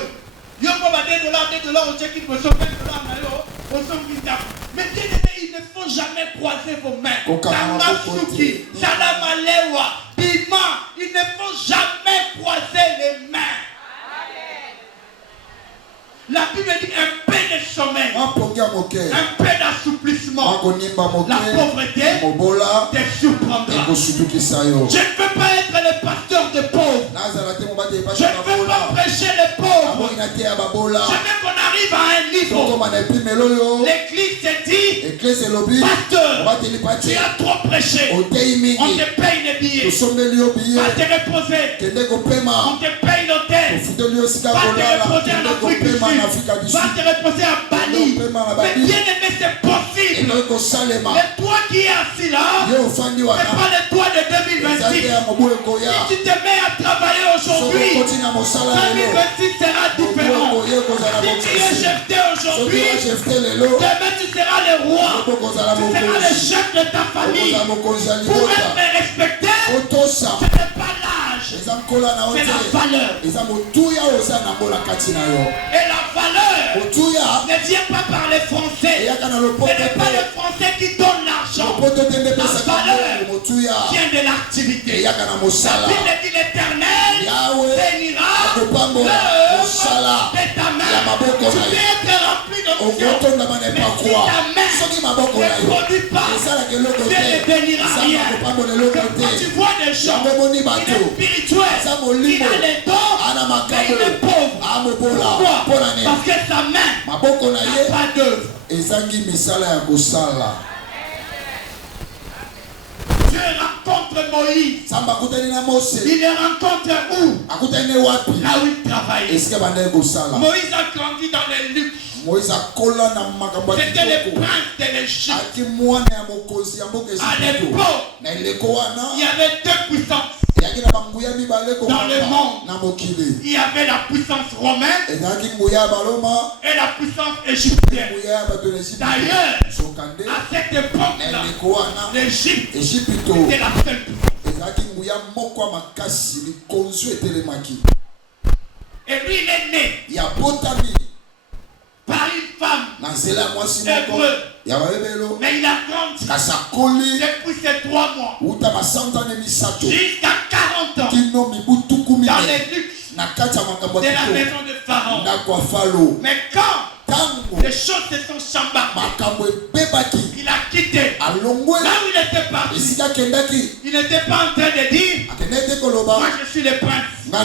Yo ko ba $2, au teki ko so $20 na yo, au songi ta. Mais bien aimé, il ne faut jamais croiser vos mains. Namasuki, Salamalewa, Bima, il ne faut jamais croiser les mains. La Bible dit un peu de sommeil, un peu d'assouplissement. La pauvreté te surprendra. Je ne veux pas être le pasteur des pauvres. Je ne veux pas prêcher les pauvres. Je veux qu'on arrive à un niveau. L'église te dit, pasteur, tu as trop prêché. On te paye les billets. Va te reposer. On te paye l'hôtel. Va te reposer en Afrique du Sud. Va te reposer à Bali. Mais bien aimé, c'est possible. Et toi qui es assis là, c'est pas le toi de 2026. Si tu te mets à travailler aujourd'hui, 2026 sera différent. Si tu es Jephthé aujourd'hui, demain tu seras le roi. Tu seras le chef de ta famille. Pour être respecté, ce n'est pas l'âge, c'est la valeur. Et la valeur ne vient pas par les Français. Ce n'est pas les Français qui donnent l'argent. La valeur vient de l'activité. La Bible dit l'Éternel bénira l'œuvre de ta main. Tu peux être rempli de mission, mais si ta main ne produit pas, Dieu ne bénira rien. Quand tu vois des gens, il est spirituel, il a les dons, mais il est pauvre. Pourquoi? Parce que sa main n'a pas d'œuvre. Dieu rencontre Moïse. Il le rencontre où? Là où il travaillait. Moïse a grandi dans les luxe. C'était le prince de l'Égypte. À l'époque, il y avait deux puissances dans le monde. Il y avait la puissance romaine et la puissance égyptienne. D'ailleurs, à cette époque-là, l'Égypte était la seule puissance. Et lui, il est né par une femme hébreu. Mais il a grandi depuis ses 3 mois jusqu'à 40 ans dans les luxes de la maison de Pharaon. Mais quand les choses se sont chambardées, il a quitté. Là où il était parti, il n'était pas en train de dire moi je suis le prince, je ne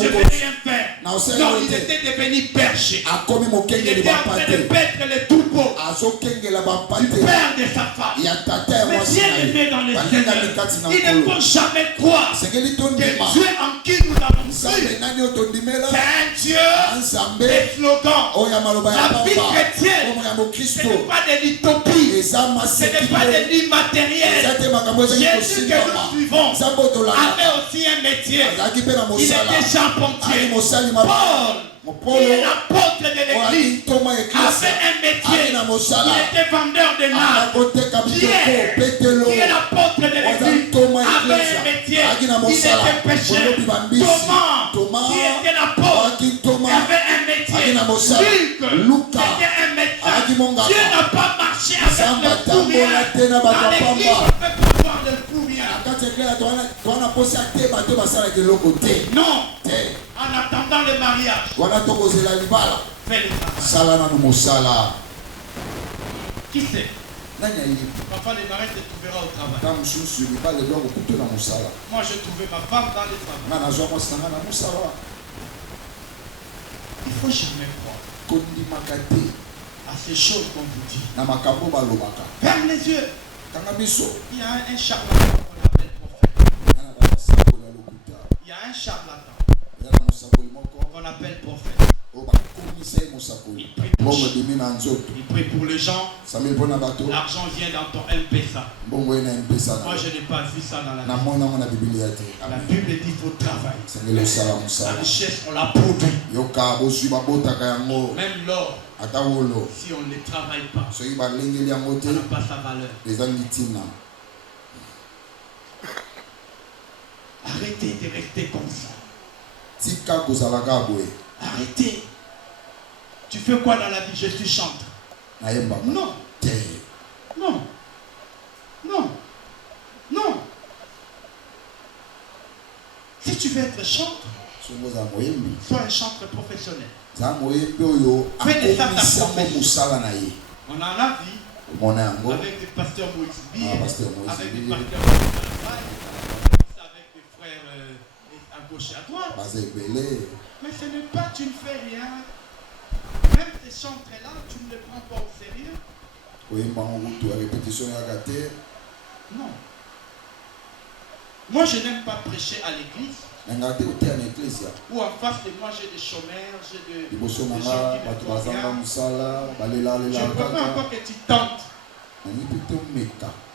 vais rien faire. Non, il était devenu berger. Il était en train de paître les troupeaux du père de sa femme. Mais bien aimé dans le Seigneur, il ne faut jamais croire que Dieu en qui nous avons cru, c'est un Dieu des slogans. La vie chrétienne, ce n'est pas de l'utopie, ce n'est pas de l'immatériel. Jésus que nous suivons avait aussi un métier. Il était charpentier. Paul, qui est l'apôtre de l'église, avait un métier. Il était vendeur de nards. Pierre, qui est l'apôtre de l'église, avait un métier. Il était pécheur. Thomas, qui était l'apôtre, avait un métier. Luc, c'était un médecin. Dieu n'a pas marché avec le courrier dans l'église. ne fous rien. Non. En attendant le mariage, fais le travail. Qui sait? Parfois les maris te trouvera au travail. Moi j'ai trouvé ma femme dans le travail. Il faut jamais croire à ces choses qu'on vous dit. Ferme les yeux. Il y a un charlatan qu'on appelle prophète. Il y a un charlatan qu'on appelle prophète. Il prie pour les gens. L'argent vient dans ton M-Pesa. Moi je n'ai pas vu ça dans la Bible. La Bible dit qu'il faut travailler. La richesse on la produit. Même l'or, si on ne le travaille pas, ça n'a pas sa valeur. Arrêtez de rester comme ça. Arrêtez. Tu fais quoi dans la vie? Je suis chanteur. Non. Non. Non. Non. Si tu veux être chanteur, sois un chanteur professionnel. Fais de ça ta profession. On en a vu avec le pasteur Moïse Bier, avec le pasteur avec des frères à gauche et à droite. Mais ce n'est pas, tu ne fais rien. Même tes chantres là, tu ne les prends pas au sérieux. Non. Moi, je n'aime pas prêcher à l'église. Ou en face de moi, j'ai des chômeurs, j'ai des gens qui ne font rien. Je préfère encore que tu tentes.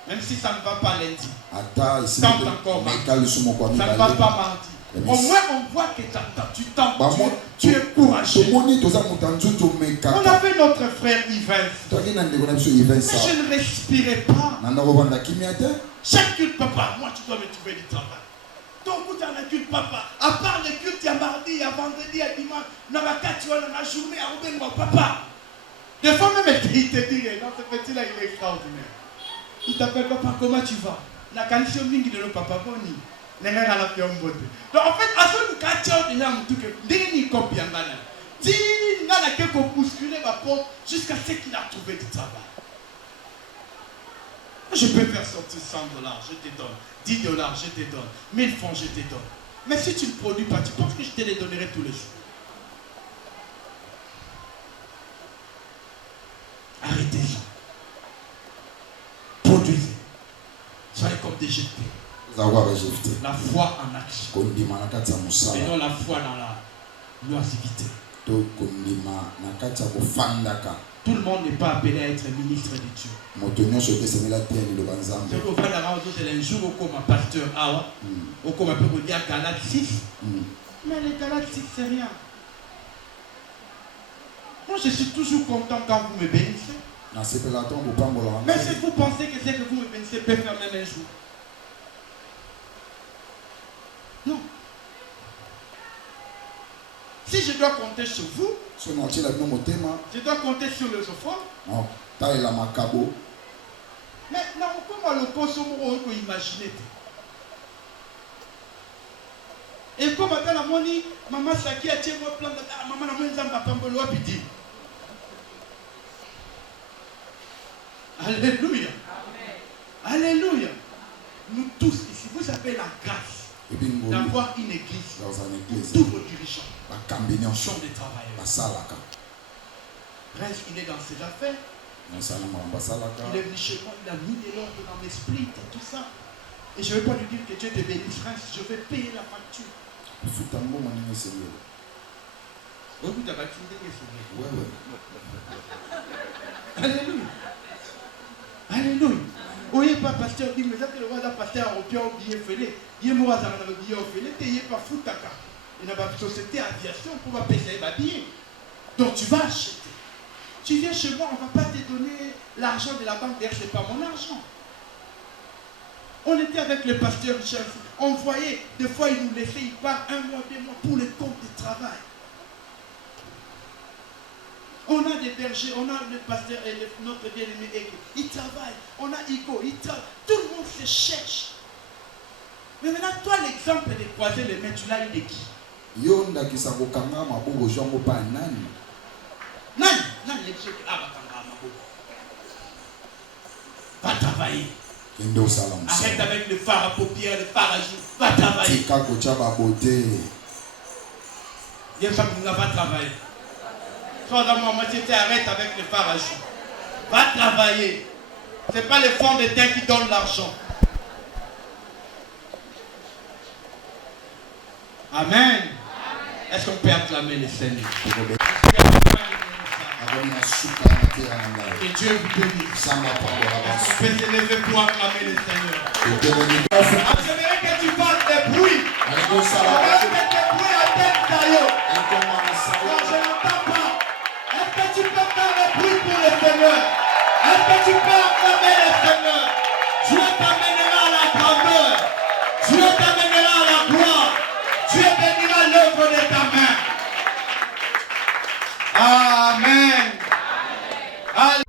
Même si ça ne va pas lundi. Tente encore mardi. Ça ne va pas mardi. Au moins on voit que tu tentes, tu es courageux. On avait notre frère Yves. Mais je ne respirais pas. Chaque culte, papa, moi tu dois me trouver du travail. Donc vous avez un culte, papa. À part le culte, il y a mardi, il y a vendredi, il y a dimanche. Dans la journée, à Rouben, papa. Des fois même il te dit, non, ce petit-là, il est extraordinaire. Il t'appelle, papa, comment tu vas? La qualité mingi de le papa, boni. Donc en fait, à ce moment-là, jusqu'à ce qu'il a trouvé du travail. Je peux faire sortir $100, je te donne. $10, je te donne. 1000 francs, je te donne. Mais si tu ne produis pas, tu penses que je te les donnerai tous les jours? Arrêtez ça. Produisez. Soyez comme des jetés. La foi en action. Et non la foi dans la loisivité. Tout le monde n'est pas appelé à être ministre de Dieu. C'est un jour où comme pasteur Awa, où comme peut dire Galates 6. Mais les Galates 6 c'est rien. Moi je suis toujours content quand vous me bénissez. Mais si vous pensez que c'est que vous me bénissez peut faire même un jour. Non. Si je dois compter sur vous, je dois compter sur les offrandes. Mais non, comment le poisson peut imaginer? Et comme à la moni, maman Saki a tiré mon plan de maman la moine zamba pambolo apidi. Alléluia. Alléluia. Nous tous ici, vous avez la grâce d'avoir une église où tous vos dirigeants sont des travailleurs. Bref, il est dans ses affaires. Il est venu chez moi, il a mis de l'ordre dans l'esprit et tout ça. Et je ne vais pas lui dire que Dieu te bénisse, je vais payer la facture. Alléluia. Alléluia. Oui, pas pasteur, dit, mais ça que le roi d'un pasteur européen oublié fêlé. Il est mort dans le billet au fêlé, il n'est pas fou, taka. Il n'a pas société aviation pour payer les billets. Donc tu vas acheter. Tu viens chez moi, on ne va pas te donner l'argent de la banque, d'ailleurs, ce n'est pas mon argent. On était avec le pasteur Richard, on voyait, des fois il nous laissait, il part 1 mois, 2 mois pour les comptes de travail. On a des bergers, on a le pasteur et notre bien-aimé Ego. Ils travaillent. On a Igo, ils travaillent. Tout le monde se cherche. Mais maintenant, toi, l'exemple de croiser les mains, tu l'as eu de qui? Yonda kisakokanga maboko jango pa nani? Nani va travailler. Arrête avec le phare à paupières, le phare à joues. Va travailler. Viens, va travailler. Toi, dans ma moitié, arrête avec le phare à joues. Va travailler. Ce n'est pas les fonds de terre qui donnent l'argent. Amen. Est-ce qu'on peut acclamer le Seigneur? Que Dieu vous bénisse. Est-ce qu'on peut se lever pour acclamer le Seigneur? J'aimerais que tu fasses des bruits. J'aimerais que tes bruits atteignent Taillot. Je n'entends pas. Est-ce que tu peux faire des bruits pour le Seigneur? Est-ce que tu peux acclamer le Seigneur? Dieu t'amènera à la grandeur. Dieu t'amènera à la gloire. Dieu bénira l'œuvre de ta main. Amen. Amen.